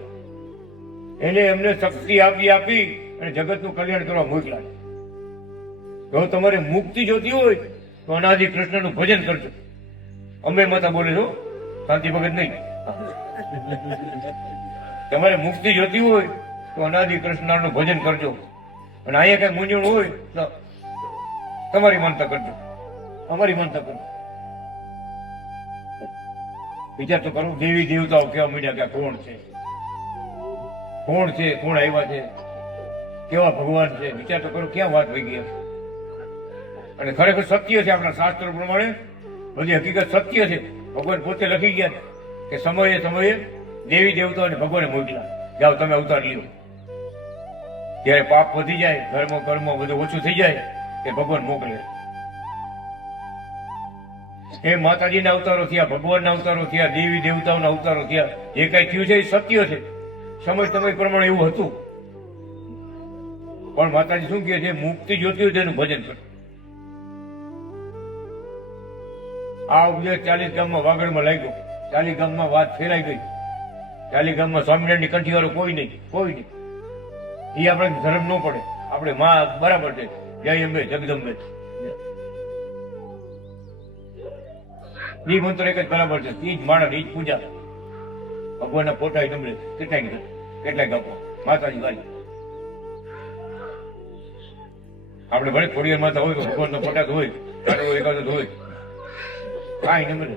એને એમને શક્તિ આપી અને જગત નું કલ્યાણ કરવા મોકલા. જો તમારે મુક્તિ જોતી હોય તો અનાદિ કૃષ્ણ નું ભજન કરજો. અંબે માતા બોલે છો, શાંતિ ભગત નહીં. તમારે મુક્તિ જોતી હોય તો અનાદિ કૃષ્ણ નું ભજન કરજો. અને અહીંયા કઈ મૂંઝવણ હોય તો તમારી માનતા કરજો, અમારી માનતા કરજો. વિચાર તો કરો, દેવી દેવતાઓ કેવા માંડ્યા કે કોણ છે, કોણ આવ્યા છે, કેવા ભગવાન છે. વિચાર તો કરો, ક્યાં વાત વહી ગઈ. અને ખરેખર સત્ય છે, આપણા શાસ્ત્રો પ્રમાણે બધી હકીકત સત્ય છે. ભગવાન પોતે લખી ગયા કે સમયે દેવી દેવતાઓને ભગવાને મોકલ્યા, જાઓ તમે અવતાર લ્યો. જયારે પાપ વધી જાય, કર્મ બધું ઓછું થઈ જાય એ ભગવાન મોકલે. એ માતાજીના અવતારો થયા, ભગવાનના અવતારો થયા, દેવી દેવતાઓના અવતારો થયા. જે કઈ થયું છે એ સત્ય છે. સમય પ્રમાણે એવું હતું. પણ માતાજી શું કહે છે, મુક્તિ જોતી હોય તેનું ભજન કર. આ ઉપદેશ 40 ગામમાં વાગડમાં લાગ્યો. 40 ગામમાં વાત ફેલાઈ ગઈ. 40 ગામમાં સ્વામિનારાયણની કંઠી વાળો કોઈ નહીં. એ આપણે ધર્મ ન પડે. આપણે માં બરાબર છે, જય અંબે જગદંબે, એ મંત્ર એક જ બરાબર છે. એ જ માણસ, એ જ પૂજા. ભગવાનના ફોટા નમરે કેટલાય ગામમાં માતાજી વાળી. આપણે ભલે ખોડિયાર માતા હોય, ભગવાનના ફોટા તો હોય, એકાદ હોય, કાંઈ નમરે.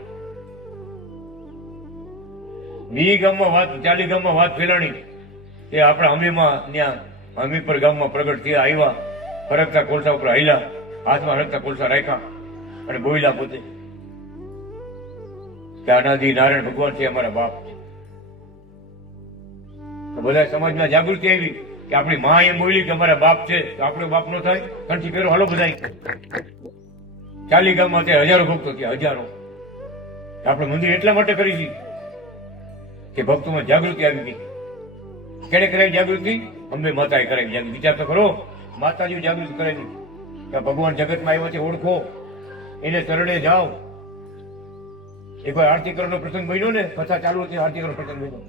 20 ગામમાં વાત, 40 ગામમાં વાત ફેલાણી. એ આપણા અમીમાં ત્યાં અમીપર ગામમાં પ્રગટ થયા, આવ્યા, ફરકતા કોલસા ઉપર હાલ્યા, હાથમાં હરકતા કોલસા રાખ્યા અને બોલ્યા પોતે કે અનાદિ નારાયણ ભગવાન છે, અમારા બાપ છે. તો બધા સમાજમાં જાગૃતિ આવી કે આપણી માં એમ બોલી કે અમારા બાપ છે, તો આપણો બાપ નો થાય. કંઠી પહેરો, હાલો બધા. 40 ગામમાં તે હજારો ભક્તો થયા, હજારો. આપણે મંદિર એટલા માટે કરી છે કે ભક્તોમાં જાગૃતિ આવી ગઈ. કેને કરાવી જાગૃતિ? અંબે માતાએ કરાવી જાગૃતિ. વિચાર તો કરો, માતાજી જાગૃતિ કરાવી કે ભગવાન જગતમાં આવ્યા છે, ઓળખો, એને ચરણે જાઓ. એકવાર આરતી કરવાનો પ્રસંગ બન્યો ને, કથા ચાલુ હતી, આરતી કરવાનો પ્રસંગ બન્યો.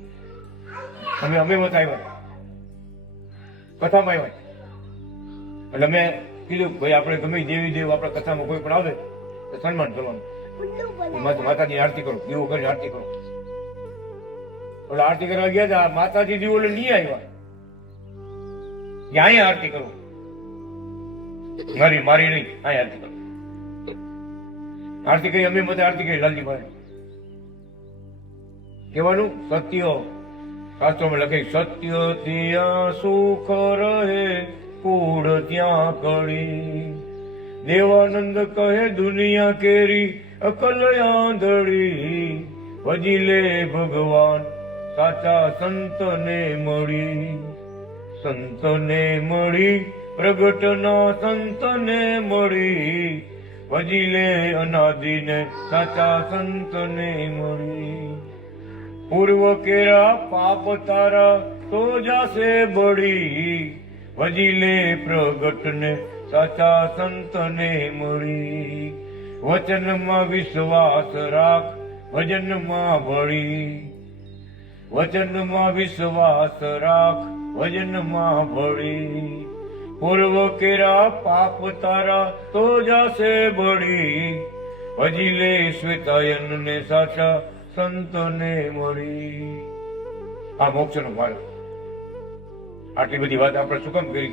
અમે મત આવ્યા, કથામાં આવ્યા. એટલે અમે કીધું ભાઈ આપણે ગમે દેવી દેવ આપણા કથામાં કોઈ પણ આવે તો સન્માન કરવાનું. માતાજીની આરતી કરો, દીવો કરીને આરતી કરો. એટલે આરતી કરવા ગયા હતા, માતાજી દીવો નહીં આવ્યા. અહીંયા આરતી કરો, મારી નહીં, અહીંયા આરતી કરો. આરતી કરી, અમે મતે આરતી કરી લાલજી ભાઈ. કહેવાનું સત્ય, શાસ્ત્રોમાં લખે સત્ય ત્યાં સુખ રહે, કૂડ ત્યાં કડી. દેવાનંદ કહે દુનિયા કેરી, અકલ આંધળી. ભજી લે ભગવાન સાચા સંતને મળી. સંતને મળી, પ્રગટના સંતને મળી. ભજી લે અનાદિને સાચા સંતને મળી. પૂર્વ કેરા પાપ તારા તો જાશે બળી. ભજી લે પ્રગટને સાચા સંતને મળી. વચનમાં વિશ્વાસ રાખ, ભજનમાં ભળી. વચનમાં વિશ્વાસ રાખ, ભજનમાં ભળી. પૂર્વ કેરા પાપ તારા તો જાશે બળી. ભજી લે શ્વેતાયન ને સાચા સંતને મળી. આ મોક્ષનો માર્ગ. આટલી બધી વાત આપણે શું કામ કરી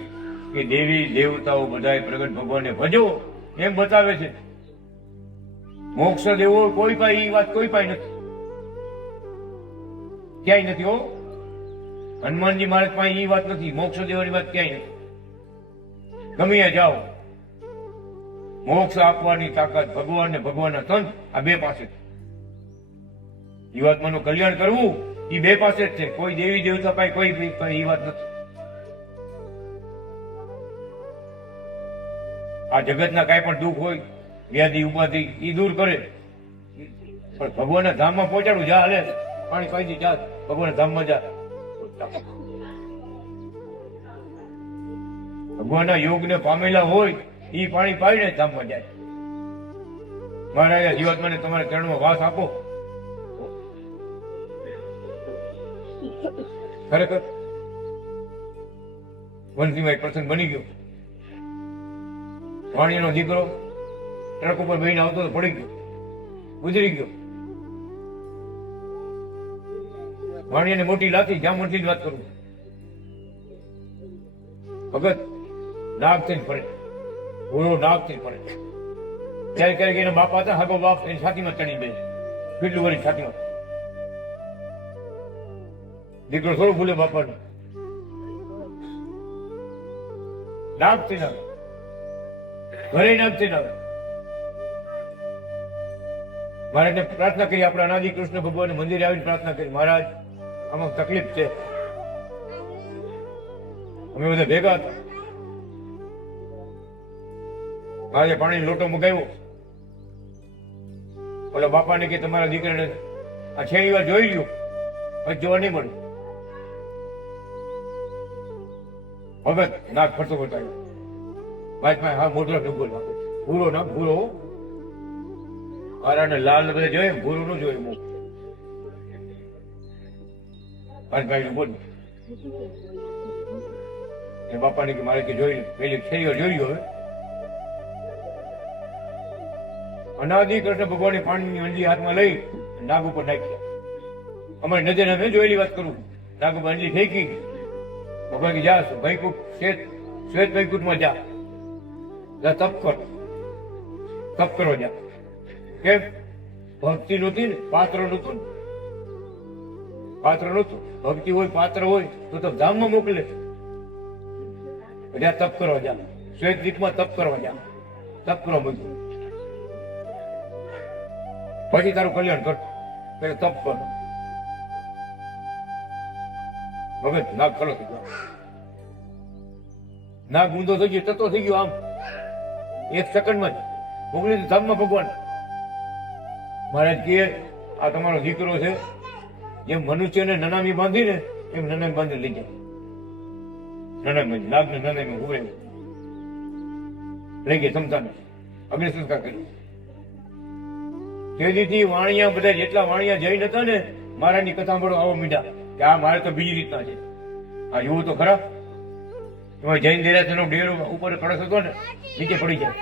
કે દેવી દેવતાઓ બધાય પ્રગટ ભગવાનને ભજો એમ બતાવે છે. મોક્ષ દેવો કોઈ પાસે એ વાત કોઈ પાસે નથી, ક્યાંય નથી. હો, હનુમાનજી મહારાજ પાસે એ વાત નથી, મોક્ષ દેવાની વાત ક્યાંય નથી. ગમે જાઓ, મોક્ષ આપવાની તાકાત ભગવાન ને ભગવાનના સંત આ બે પાસે. જીવાત્માનું કલ્યાણ કરવું એ બે પાસે જ છે. કોઈ દેવી દેવતા પાસે કોઈ એ વાત નથી. આ જગતના કાંઈ પણ દુઃખ હોય, વ્યાધિ ઉપાધિ એ દૂર કરે, પણ ભગવાનના ધામમાં પહોંચાડું. જા હાલે પાણી પાઈ જા, ભગવાનના ધામમાં જા. ભગવાનના યોગને પામેલા હોય એ પાણી પાઈને ધામમાં જાય. મહારાજ જીવાત્માને તમારા ચરણમાં વાસ આપો. ખરેખર વંશીમાં એક પ્રસંગ બની ગયો. વાણિયાનો દીકરો ટ્રક ઉપર બેહીને આવતો તો પડી ગયો, ગુજરી ગયો. વાણિયાને મોટી લાથી, જામણથી જ વાત કરું, ભગત નાગ થઈને ફરે, ઘોડો નાગ થઈને ફરે. ત્યારે ક્યારેક એના બાપા હતા, હાગો બાપ એની છાતીમાં ચડી બે, કેટલું વળી છાતીમાં. દીકરો થોડું ભૂલે બાપાને, નાગ થઈને આવે, ઘરે નાગ થઈને આવે. મહારાજને પ્રાર્થના કરી, આપણે અનાદિ કૃષ્ણ ભગવાન મંદિરે આવીને પ્રાર્થના કરી, મહારાજ આમાં તકલીફ છે. અમે બધા ભેગા હતા. મહારાજે પાણી લોટો મગાવ્યો. ઓલા બાપાને કે તમારા દીકરાને આ છેલ્લી વાર જોઈ લ્યો, પછી જોવા નહીં મળે. ભગત નાક ફરતો બતાવ્યો ભાઈ હા મોટો ડબ્બો નાખો ભૂરો ના ભૂરો આરાને લાલ બધે જોઈએ ભૂરો નું જોઈએ મુખ ભાઈ બોલ એ બાપાને કે મારે કે જોઈ પેલી છેલ્લો જોઈ હવે અનાદિ કૃષ્ણ ભગવાનની પાણીની અંજલી હાથમાં લઈ નાગ ઉપર નાખ્યા અમારી નજર અમે જોયેલી વાત કરું નાગ ઉપર અંજલી ફેંકી ભગવાન કે જા ભૈકુટ શ્વેત ભૈકુટમાં જા તપ કર તપ કરો જા કેમ ભક્તિ નહોતી ને પાત્ર નહોતું પાત્ર નહોતું ભક્તિ હોય પાત્ર હોય તો ધામમાં મોકલે જ્યાં તપ કરવા જા શ્વેત દીપમાં તપ કરવા જા તપ કરવા બધું પછી તારું કલ્યાણ કર પેલા તપ કર ભગત નાગ ખલો થઈ ગયો નાગ ઊંધો થઈ ગયો તત્વ થઈ ગયો આમ એક સેકન્ડમાં જ મોકલી દીધું ધામમાં ભગવાન મહારાજ કહે આ તમારો દીકરો છે જેમ મનુષ્યને નનામી બાંધીને એમ નનામી બાંધી લઈ જાય નનામી નાગને નનામી ઉભરે લઈ ગયા ક્ષમતાને અગ્નિ સંસ્કાર કર્યો તેથી વાણિયા બધા જેટલા વાણિયા જૈન હતા ને મહારાજની કથા સાંભળો આવો મીઠા કે આ મારે તો બીજી રીતના છે આ જોવું તો ખરા એમાં જૈન દેરાસરનો ડેરો ઉપર કળશ હતો ને નીચે પડી જાય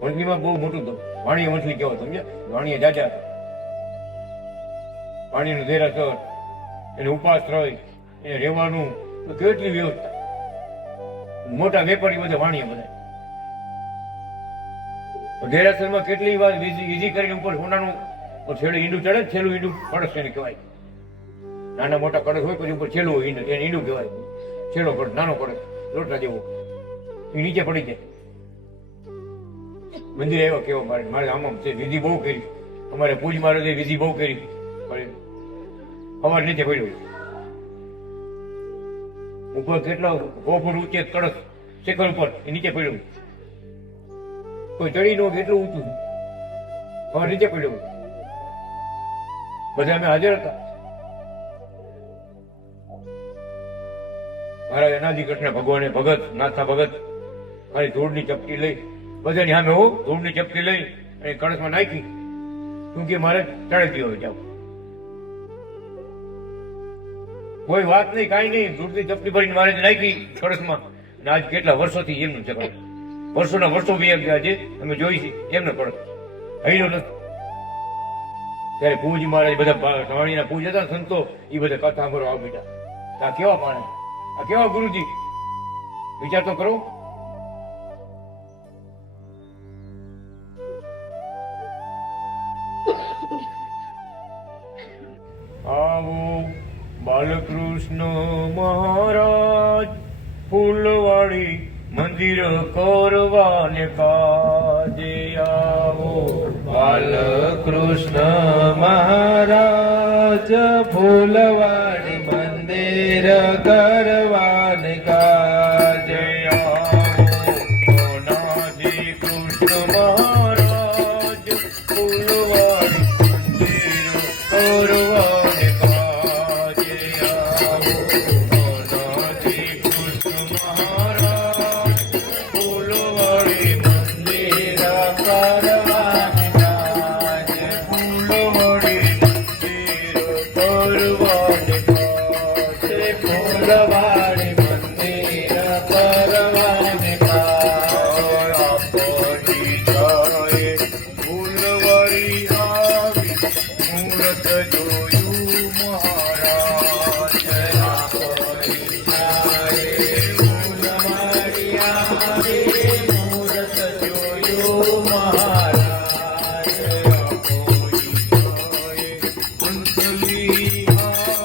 વણગીમાં બહુ મોટું હતું વાણિયા મછલી કેવો સમજ્યા વાણિયા જાજા પાણીનું દેરાસર એને ઉપાશ્રય એને રહેવાનું તો કેટલી વ્યવસ્થા મોટા વેપારી બધા વાણિયા બધા દેરાસરમાં કેટલી વાર વીજી કરીને ઉપર સોનાનું છેલ્લું ઈંડું ચડે છેલ્લું ઈંડું કળશ એને કહેવાય નાના મોટા કળશ હોય પછી ઉપર છેલ્લું હોય એને ઈંડું કહેવાય છેલ્લો કળશ નાનો કળશ લોટા જેવો એ નીચે પડી જાય મંદિર આવ્યો કેવો મારે આમ છે વિધિ બહુ કરી અમારે પૂજ મહારાજે વિધિ બહુ કરી અમારે નીચે પડ્યો ઉપર કેટલો ગોફર ઊંચે કળશ શિખર ઉપર એ નીચે પડ્યું કોઈ ચડી નો કેટલું ઊંચું હવે નીચે પડ્યું બધા અમે હાજર હતા મારા અનાદિ કૃષ્ણ ભગવાને ભગત નાથા ભગત મારી ધૂળની ચપટી લઈ બધાની સામે હું ધૂળની ચપટી લઈ અને કળશમાં નાખી શું કે મારે ચડે ગયો જાવ કોઈ વાત નહીં કાંઈ નહીં ધૂળની ચપટી ભરીને મારે નાખી કળશમાં અને આજ કેટલા વર્ષોથી એમનું છે વર્ષોના વર્ષો બી ગયા છે અમે જોઈ છીએ એમને પણ હૈનો નથી ત્યારે પૂજ મહારાજ બધા વાણીના પૂજ હતા સંતો એ બધા કથા સાંભળવા આવી બેઠા આ કેવા પાણે આ કેવા ગુરુજી વિચાર તો કરો આવો બાલકૃષ્ણ મહારાજ ફૂલવાડી મંદિર કોરવાને કાજે આવો બાલકૃષ્ણ મહારાજ ફૂલવાડી મંદિર કરવાને કાજે આવો નાજી કૃષ્ણ મહારાજ ફૂલવાડી મંદિર કોરવાને કાજે આવો નાજી કૃષ્ણ મહારાજ ફૂલવાડી મંદિર કરવાને કાજે ફૂલવાડી મંદિર કોરવાને કાજે ફૂલવાડી મંદિર કરવાને કાજે આપણી જાય ફૂલવાડી આવી મૂરત જોયું મહારાજ આપણી જાય ફૂલવાડી આવી મૂરત જોયું મહારાજ આપણી જાય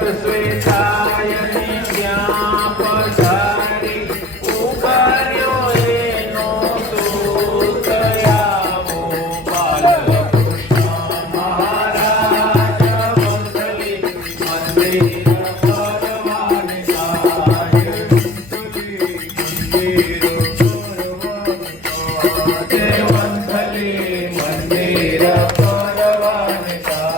શ્વેતાયની ત્યાં પધારી ઉગાર્યો એનો સૂત આવો બાલકૃષ્ણ મહારાજ વંથલી મંદિર પરવાને જાય. વંથલી મંદિર પરવાને જાય.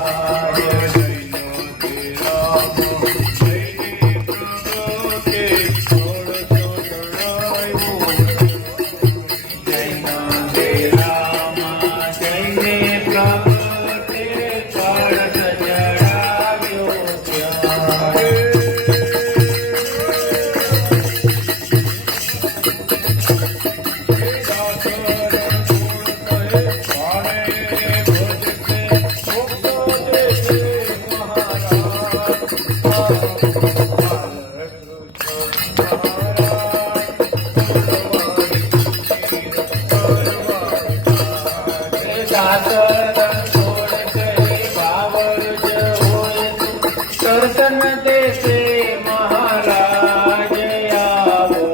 દર્શન દેશે મહારાજ આવો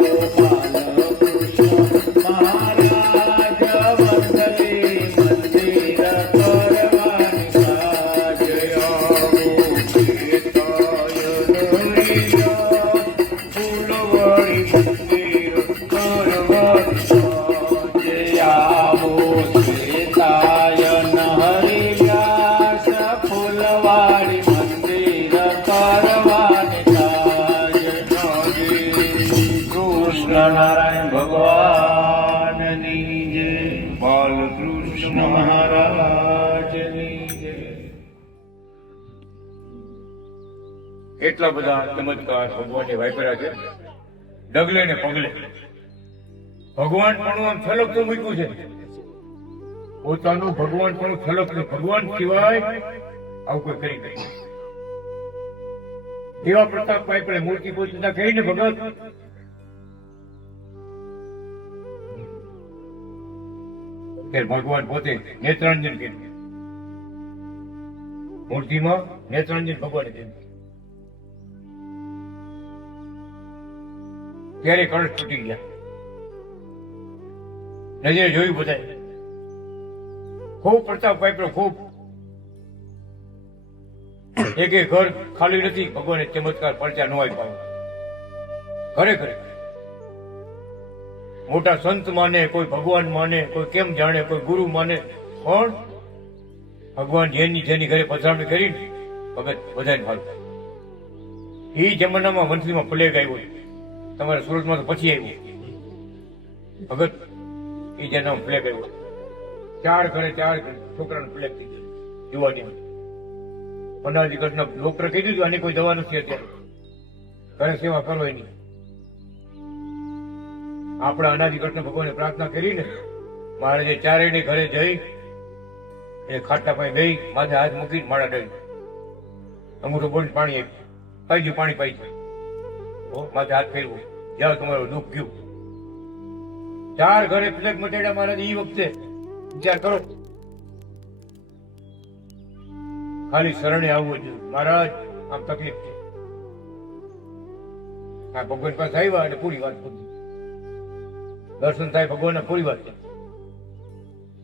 બાલકૃષ્ણ મહારાજ વંથલી મંદિર પરવાને જાય. આવો ફૂલવડી મંદિર પરવાને જાય. આવો શ્વેતાયન હરિવ્યાસ ફૂલવાડી મંદિર પરવાને જાય. કૃષ્ણ નારાયણ ભગવાનની જય. બાલકૃષ્ણ મહારાજની જય. એટલા બધા ચમત્કાર ભગવાને વાપર્યા છે, ડગલે ને પગલે. ભગવાન પણ આમ છલકતું મૂક્યું છે, પોતાનું ભગવાન પણ છલકતું. ભગવાન સિવાય આવું કોઈ કરી નહીં. એવા પ્રતાપ પાઇપડે મૂર્તિ પૂજતા કહીને ભગત ભગવાન પોતે નેત્રાંજન કર્યું. મૂર્તિમાં નેત્રાંજન ભગવાને કર્યું. ત્યારે કળશ તૂટી ગયા. નજરે જોયું બધાય. ખૂબ પ્રતાપ પાઇપડો, ખૂબ. એક ઘર ખાલી નથી. ભગવાને ચમત્કાર પરચા ન આપ્યા. ખરેખર મોટા સંત માને, કોઈ ભગવાન માને, કોઈ કેમ જાણે, કોઈ ગુરુ માને, પણ ભગવાન જેની ઘરે પધરામણી કરીને ભગત બધાને ભાવ. એ જમાનામાં વંથલીમાં પ્લેગ આવ્યો. તમારા સુરતમાં તો પછી આવ્યું ભગત. એ જમાનામાં પ્લેગ આવ્યો. ચાર ઘરે છોકરાને પ્લેગ થઈ ગયો યુવાનીમાં. અનાધિકતના ડોક્ટર કહી દીધું આની કોઈ દવા નથી અત્યારે, ઘરે સેવા કરો એની. આપણા અનાધિકતના ભગવાને પ્રાર્થના કરીને મહારાજે ચારેયને ઘરે જઈ એ ખાટા પાસે ગઈ, માથે હાથ મૂકીને માળા ડરી અંગૂઠો બોલીને પાણી આપ્યું. પાઈ ગયું પાણી, પાઈ ગયું. માથે હાથ ફેરવું, જાઓ તમારું દુઃખ ગયું. ચાર ઘરે પ્લેગ મટાડ્યા મહારાજ. એ વખતે વિચાર કરો, ખાલી શરણે આવવું જોઈએ. મહારાજ આમ તકલીફ છે, આ ભગવાન પાસે આવ્યા એટલે પૂરી વાત પૂરી. દર્શન થાય ભગવાનના, પૂરી વાત છે.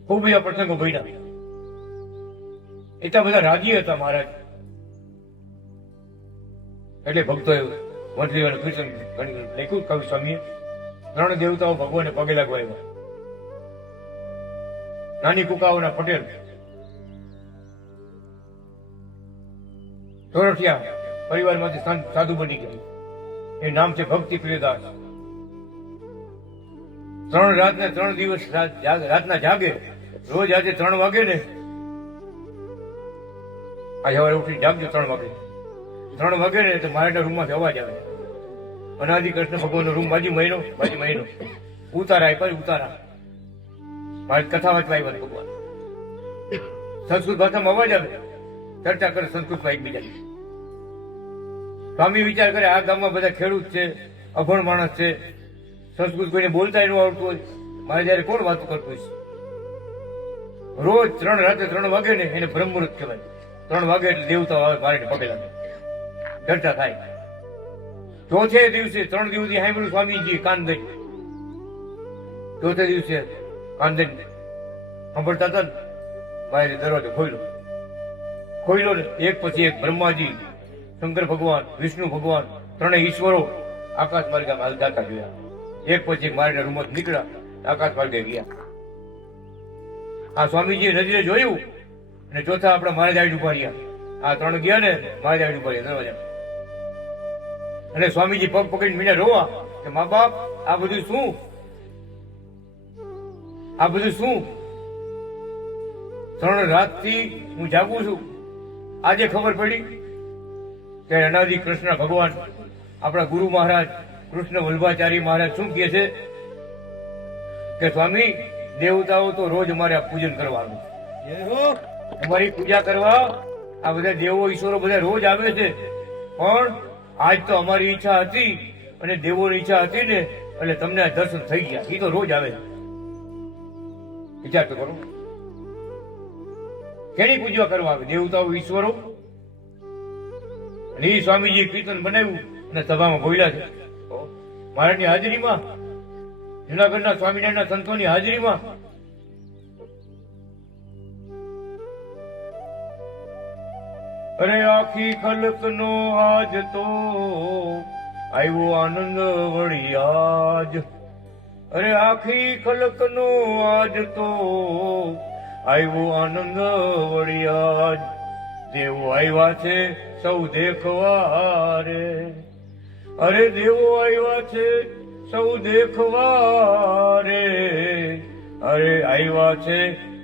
ખૂબ એવા પ્રસંગો બન્યા. એટલા બધા રાજી હતા મહારાજ. એટલે ભક્તોએ વંથલીવાળા કૃષ્ણ લખ્યું કવિ સ્વામીએ, ત્રણ દેવતાઓ ભગવાનને પગે લાગવા આવ્યા. નાની કુકાઓના પટેલ સોરઠિયા પરિવારમાંથી સાધુ બની ગયા. એ નામ છે ભક્તિ પ્રિયદાસ. 3 રાત ને 3 દિવસ રાતના જાગે. રોજ આજે 3 વાગે ને, આજે સવારે ઉઠી જાગજો 3 વાગે. 3 વાગે ને તો મારા રૂમમાંથી અવાજ આવે. અનાદિ કૃષ્ણ ભગવાનનો રૂમ બાજુ મહિનો ઉતારા આપ્યા. ઉતારા મારે કથા વાંચવા આવ્યા ભગવાન. સંસ્કૃત ભાષામાં અવાજ આવે, ચર્ચા કરે સંસ્કૃતમાં એકબીજા. સ્વામી વિચાર કરે આ ગામમાં બધા ખેડૂત છે, અભણ માણસ છે, સંસ્કૃત કોઈને બોલતા ન આવડતું હોય, મારે જયારે કોણ વાતો કરતું હોય. રોજ 3 રાતે 3 વાગે ને એને બ્રહ્મમુહૂર્ત કહેવાય. 3 વાગે એટલે દેવતા આવે મારે પગે લાગે. ચર્ચા થાય. ચોથે દિવસે 3 દિવસથી સાંભળ્યું સ્વામીજી કાન દઈ. ચોથે દિવસે કાન દઈ સાંભળતા હતા ને, બહાર દરવાજો ખોલ્યો ને એક પછી એક બ્રહ્માજી, શંકર ભગવાન, વિષ્ણુ ભગવાન, ત્રણેય ઈશ્વરો આકાશ માર્ગે હાલતા જોયા. એક પછી એક મારીને રૂમમાં નીકળ્યા, આકાશ માર્ગે ગયા. આ સ્વામીજી નજરે જોયું અને ચોથા આપણા મહારાજ આવીને ઉભા રહ્યા. આ 3 ગયા ને મહારાજ આવીને ઉભા રહ્યા દરવાજા. અને સ્વામીજી પગ પકડીને મીંડા રોવા કે મા બાપ આ બધું શું? આ બધું શું? 3 રાતથી હું જાગું છું, આજે ખબર પડી કે અનાદિ કૃષ્ણ ભગવાન આપણા ગુરુ મહારાજ કૃષ્ણ વલ્લભાચાર્ય મહારાજ શું કહે છે કે સ્વામી દેવતાઓ તો રોજ અમારે આ પૂજન કરવાનું, અમારી પૂજા કરવા આ બધા દેવો ઈશ્વરો બધા રોજ આવે છે, પણ આજ તો અમારી ઈચ્છા હતી અને દેવોની ઈચ્છા હતી ને એટલે તમને આ દર્શન થઈ ગયા. એ તો રોજ આવે છે. વિચાર તો કરો, કેની પૂજા કરવા આવે? દેવતાઓ ઈશ્વરો. અને એ સ્વામીજી કીર્તન બનાવ્યું અને સભામાં બોલ્યા છે મહારાજની હાજરીમાં, જુનાગઢના સ્વામિનારાયણના સંતોની હાજરીમાં. અરે આખી ખલકનો આજ તો આવ્યો આનંદ વળી આજ. અરે આખી ખલકનો આજ તો આવ્યો આનંદ વળી આજ. દેવો આવ્યા છે સૌ દેખવા રે. અરે દેવો આવ્યા છે સૌ દેખવા રે. અરે આવ્યા છે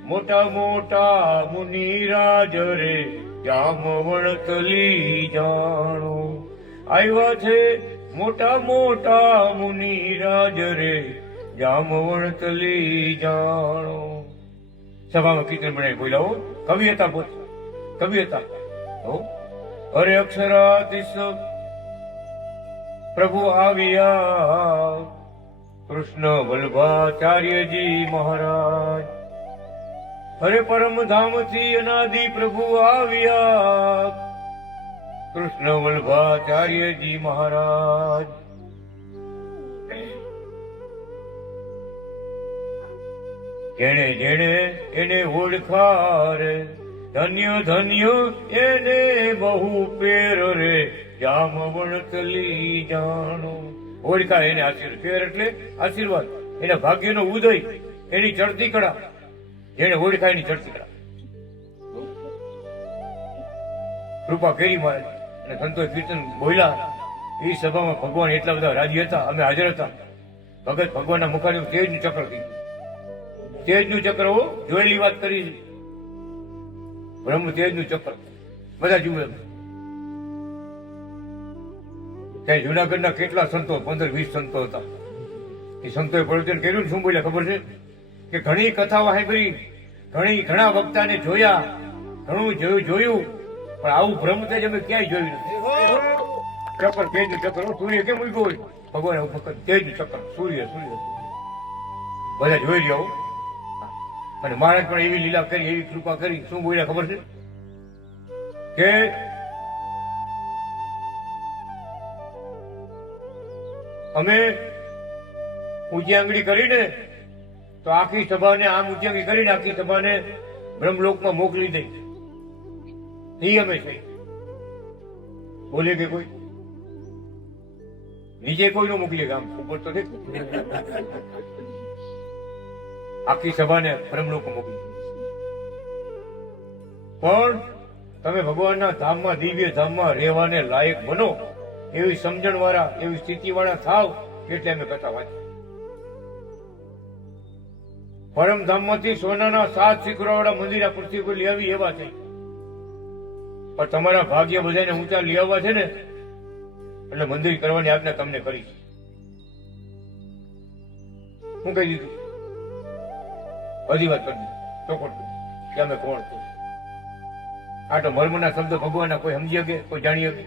મોટા મોટા મુનિરાજ રે, જામવણતલી જાણો. આવ્યા છે મોટા મોટા મુનિરાજ રે, જામવણતલી જાણો. સભામાં કીર્તન બનાવી બોલાવો. કવિ હતા પોતે, કવિ હતા. અરે અક્ષરાધીશ પ્રભુ આવ્યા, કૃષ્ણ વલ્લભાચાર્યજી મહારાજ. અરે પરમધામથી અનાદિ પ્રભુ આવ્યા, કૃષ્ણ વલ્લભાચાર્યજી મહારાજ. જેણે જેણે એને ઓળખા રે, ધન્ય ધન્ય એને બહુ પેર રે, જામવણતલી જાણો. ઓળખા એને આશીર્વાદ. પેર એટલે આશીર્વાદ, એના ભાગ્યનો ઉદય, એની ચડતી કળા. જેને ઓળખા એની ચડતી કળા. કૃપા કરી મહારાજ અને સંતોષ કીર્તન બોલ્યા. એ સભામાં ભગવાન એટલા બધા રાજી હતા, અમે હાજર હતા. ભગત ભગવાનના મુખાનું તેજનું ચક્ર થઈ ગયું. તેજનું ચક્ર જોયેલી વાત કરી, બ્રહ્મ તેજનું ચક્ર બધા જુએ. ત્યાં જુનાગઢના કેટલા સંતો, 15-20 સંતો હતા. એ સંતોએ પ્રવચન કર્યું ને શું બોલ્યા ખબર છે કે ઘણી કથાઓ સાંભળી, ઘણા વક્તાને જોયા, ઘણું જોયું, પણ આવું બ્રહ્મ તેજ અમે ક્યાંય જોયું નથી. ચક્ર, તેજનું ચક્ર. સૂર્ય કેમ ઉગ્યો હોય? ભગવાન ફક્ત તેજનું ચક્ર, સૂર્ય બધા જોઈ રહ્યા. અને મહારાજ પણ એવી લીલા કરી, એવી કૃપા કરી. શું બોલ્યા ખબર છે કે અમે ઊંચી આંગળી કરીને તો આખી સભાને આમ ઊંચી આંગળી કરીને આખી સભાને બ્રહ્મલોકમાં મોકલી દઈ. એ અમે છે. બોલે કે કોઈ નીચે કોઈ નો મોકલીએ, આમ ઉપર તો દેખ. આખી સભાને બ્રહ્મલોક મોકલી. પણ તમે ભગવાનના ધામમાં, દિવ્ય ધામમાં રહેવાને લાયક બનો, એવી સમજણ વાળા, એવી સ્થિતિ વાળા થાવ, એટલે અમે કથા વાંચી. પરમધામમાંથી સોનાના 7 શિખરોવાળા મંદિર આ પૃથ્વી પર લઈ આવી એવા છે. પણ તમારા ભાગ્ય બધાને ઊંચા લઈ આવવા છે ને, એટલે મંદિર કરવાની આજ્ઞા તમને કરી. હું કહી દીધું, બધી વાત કરી દીધી ચોખટ કે અમે કોણ છું. આ તો મર્મના શબ્દ ભગવાનના કોઈ સમજી શકે, કોઈ જાણી શકે.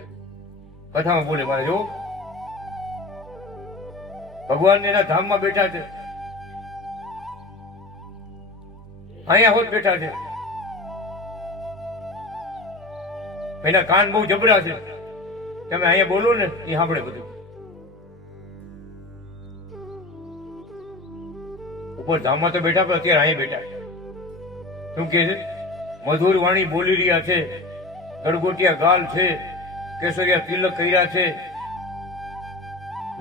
કથામાં બોલે મારે જો ભગવાન એના ધામમાં બેઠા છે, અહીંયા હોત બેઠા છે. એના કાન બહુ જબરા છે, તમે અહીંયા બોલો ને એ સાંભળે બધું. ઉપર ધામમાં તો બેઠા પણ અત્યારે અહીંયા બેઠા. શું કે છે? મધુર વાણી બોલી રહ્યા છે, ગળગોટિયા ગાલ છે, કેસરિયા તિલક કર્યા છે,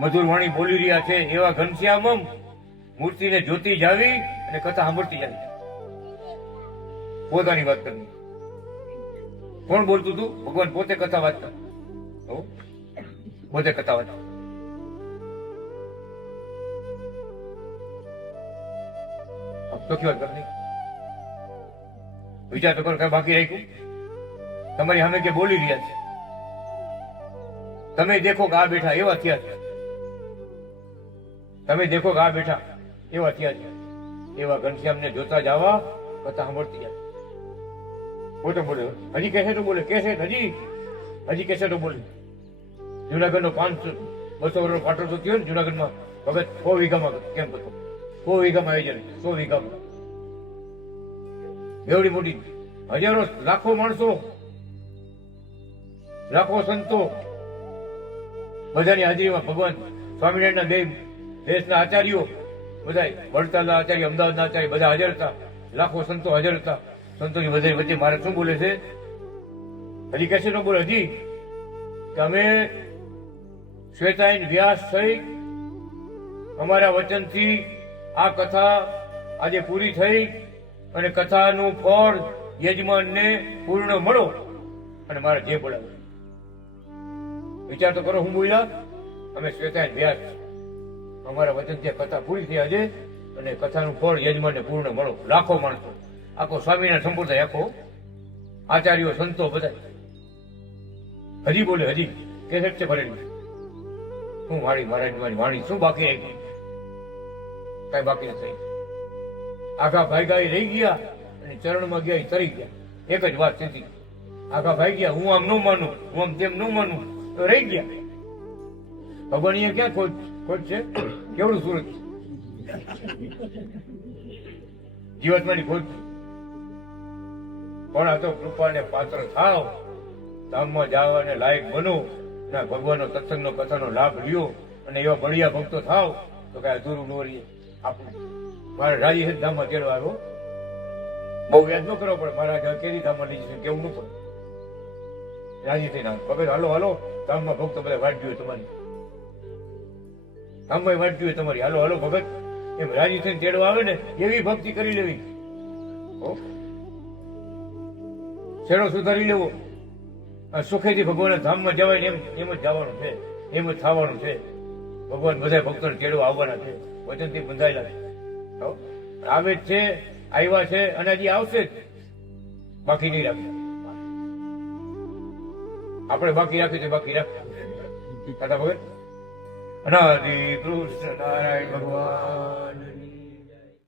મધુર વાણી બોલી રહ્યા છે એવા ઘનશ્યામમ મૂર્તિને જોતી જાવી અને કથા સાંભળતી જાવી. પોતાની વાત કરવી. કોણ બોલતું હતું? ભગવાન પોતે કથા વાંચતા. હો? પોતે કથા વાંચતા. તો કેવા કર નહીં વિચાર તો કરો, કઈ બાકી રાખ્યું? તમારી સામે કે બોલી રહ્યા છે, તમે દેખો કે આ બેઠા એવા થયા છે. તમે દેખો કે આ બેઠા એવા થયા છે. એવા ઘનશ્યામને જોતા જવા, કથા સાંભળતી જાય. પોતે બોલે, હજી કહેશે તો બોલે, કહેશે હજી કહેશે તો બોલે. જુનાગઢનો 500-200 વર્ષનો પાટો તો થયો ને જુનાગઢમાં. ભગત 100 વીઘામાં કેમ હતો? 100 વીઘામાં આવી જાય, 100 વીઘામાં. એવડી મોટી હજારો લાખો માણસો, લાખો સંતો બધાની હાજરીમાં ભગવાન સ્વામિનારાયણના 2 દેશના આચાર્યો, બધા વડતાલના આચાર્ય, અમદાવાદના આચાર્ય બધા હાજર હતા. લાખો સંતો હાજર હતા. સંતોની બધા વચ્ચે મારે શું બોલે છે? હજી કહેશે ન બોલે? હજી કે અમે શ્વેતાયન વ્યાસ થઈ અમારા વચનથી આ કથા આજે પૂરી થઈ અને કથાનું ફળ યજમાનને પૂર્ણ મળો અને મારે જે બોલાવે. વિચાર તો કરો, હું બોલ્યા અમે શ્વેતાયન વ્યાસ અમારા વચનથી કથા પૂરી થઈ આજે અને કથાનું ફળ યજમાનને પૂર્ણ મળો. લાખો માણસો, આખો સ્વામિનારાયણ સંપ્રદાય, આખો આચાર્યો, સંતો બધા હજી બોલે. હજી કેસેટ છે ભરેલી. શું વાણી મહારાજની વાણી શું બાકી રહી ગઈ? કઈ બાકી નથી. આખા ભાઈગા રહી ગયા અને ચરણમાં ગયા, તરી ગયા. એક જ વાત સીધી, આખા ભાઈ ગયા. હું આમ ન માનું, હું આમ તેમ ન માનું, તો રહી ગયા. ભગવાન અહીંયા ક્યાં ખોટ છે? કેવડું સુરત જીવાત્માની ખોટ. પણ આ તો કૃપાને પાત્ર થાવ, ધામમાં જવાને લાયક બનો, ના ભગવાનનો સત્સંગનો કથાનો લાભ લ્યો અને એવા બળિયા ભક્તો થાવ તો કઈ અધૂરું ન રહીએ આપણું. મારે રાજી ધામમાં તેડવા આવ્યો, બહુ યાદ ન કરવો પડે. મારા કેરી ધામમાં લઈ જશે કેવું ન પડે. રાજી થઈને પકડ, હાલો હાલો ધામમાં ભક્તો બધા વાંચ્યું હોય તમારી, ધામમાં વાંચ્યું હોય તમારી, હાલો હાલો ભગત એમ રાજી થઈને તેડવા આવે ને એવી ભક્તિ કરી લેવી. શેડો સુધારી લેવો. સુખેથી ભગવાનના ધામમાં જવાય ને એમ જ જવાનું છે, એમ જ થવાનું છે. ભગવાન બધા ભક્તોને તેડવા આવવાના છે, વચનથી બંધાયેલા છે. આવે જ છે, આવ્યા છે અને હજી આવશે જ. બાકી નહીં રાખે. આપણે બાકી રાખીએ તો બાકી રાખીએ. દાદા ભગત અનાદિ કૃષ્ણ નારાયણ ભગવાન.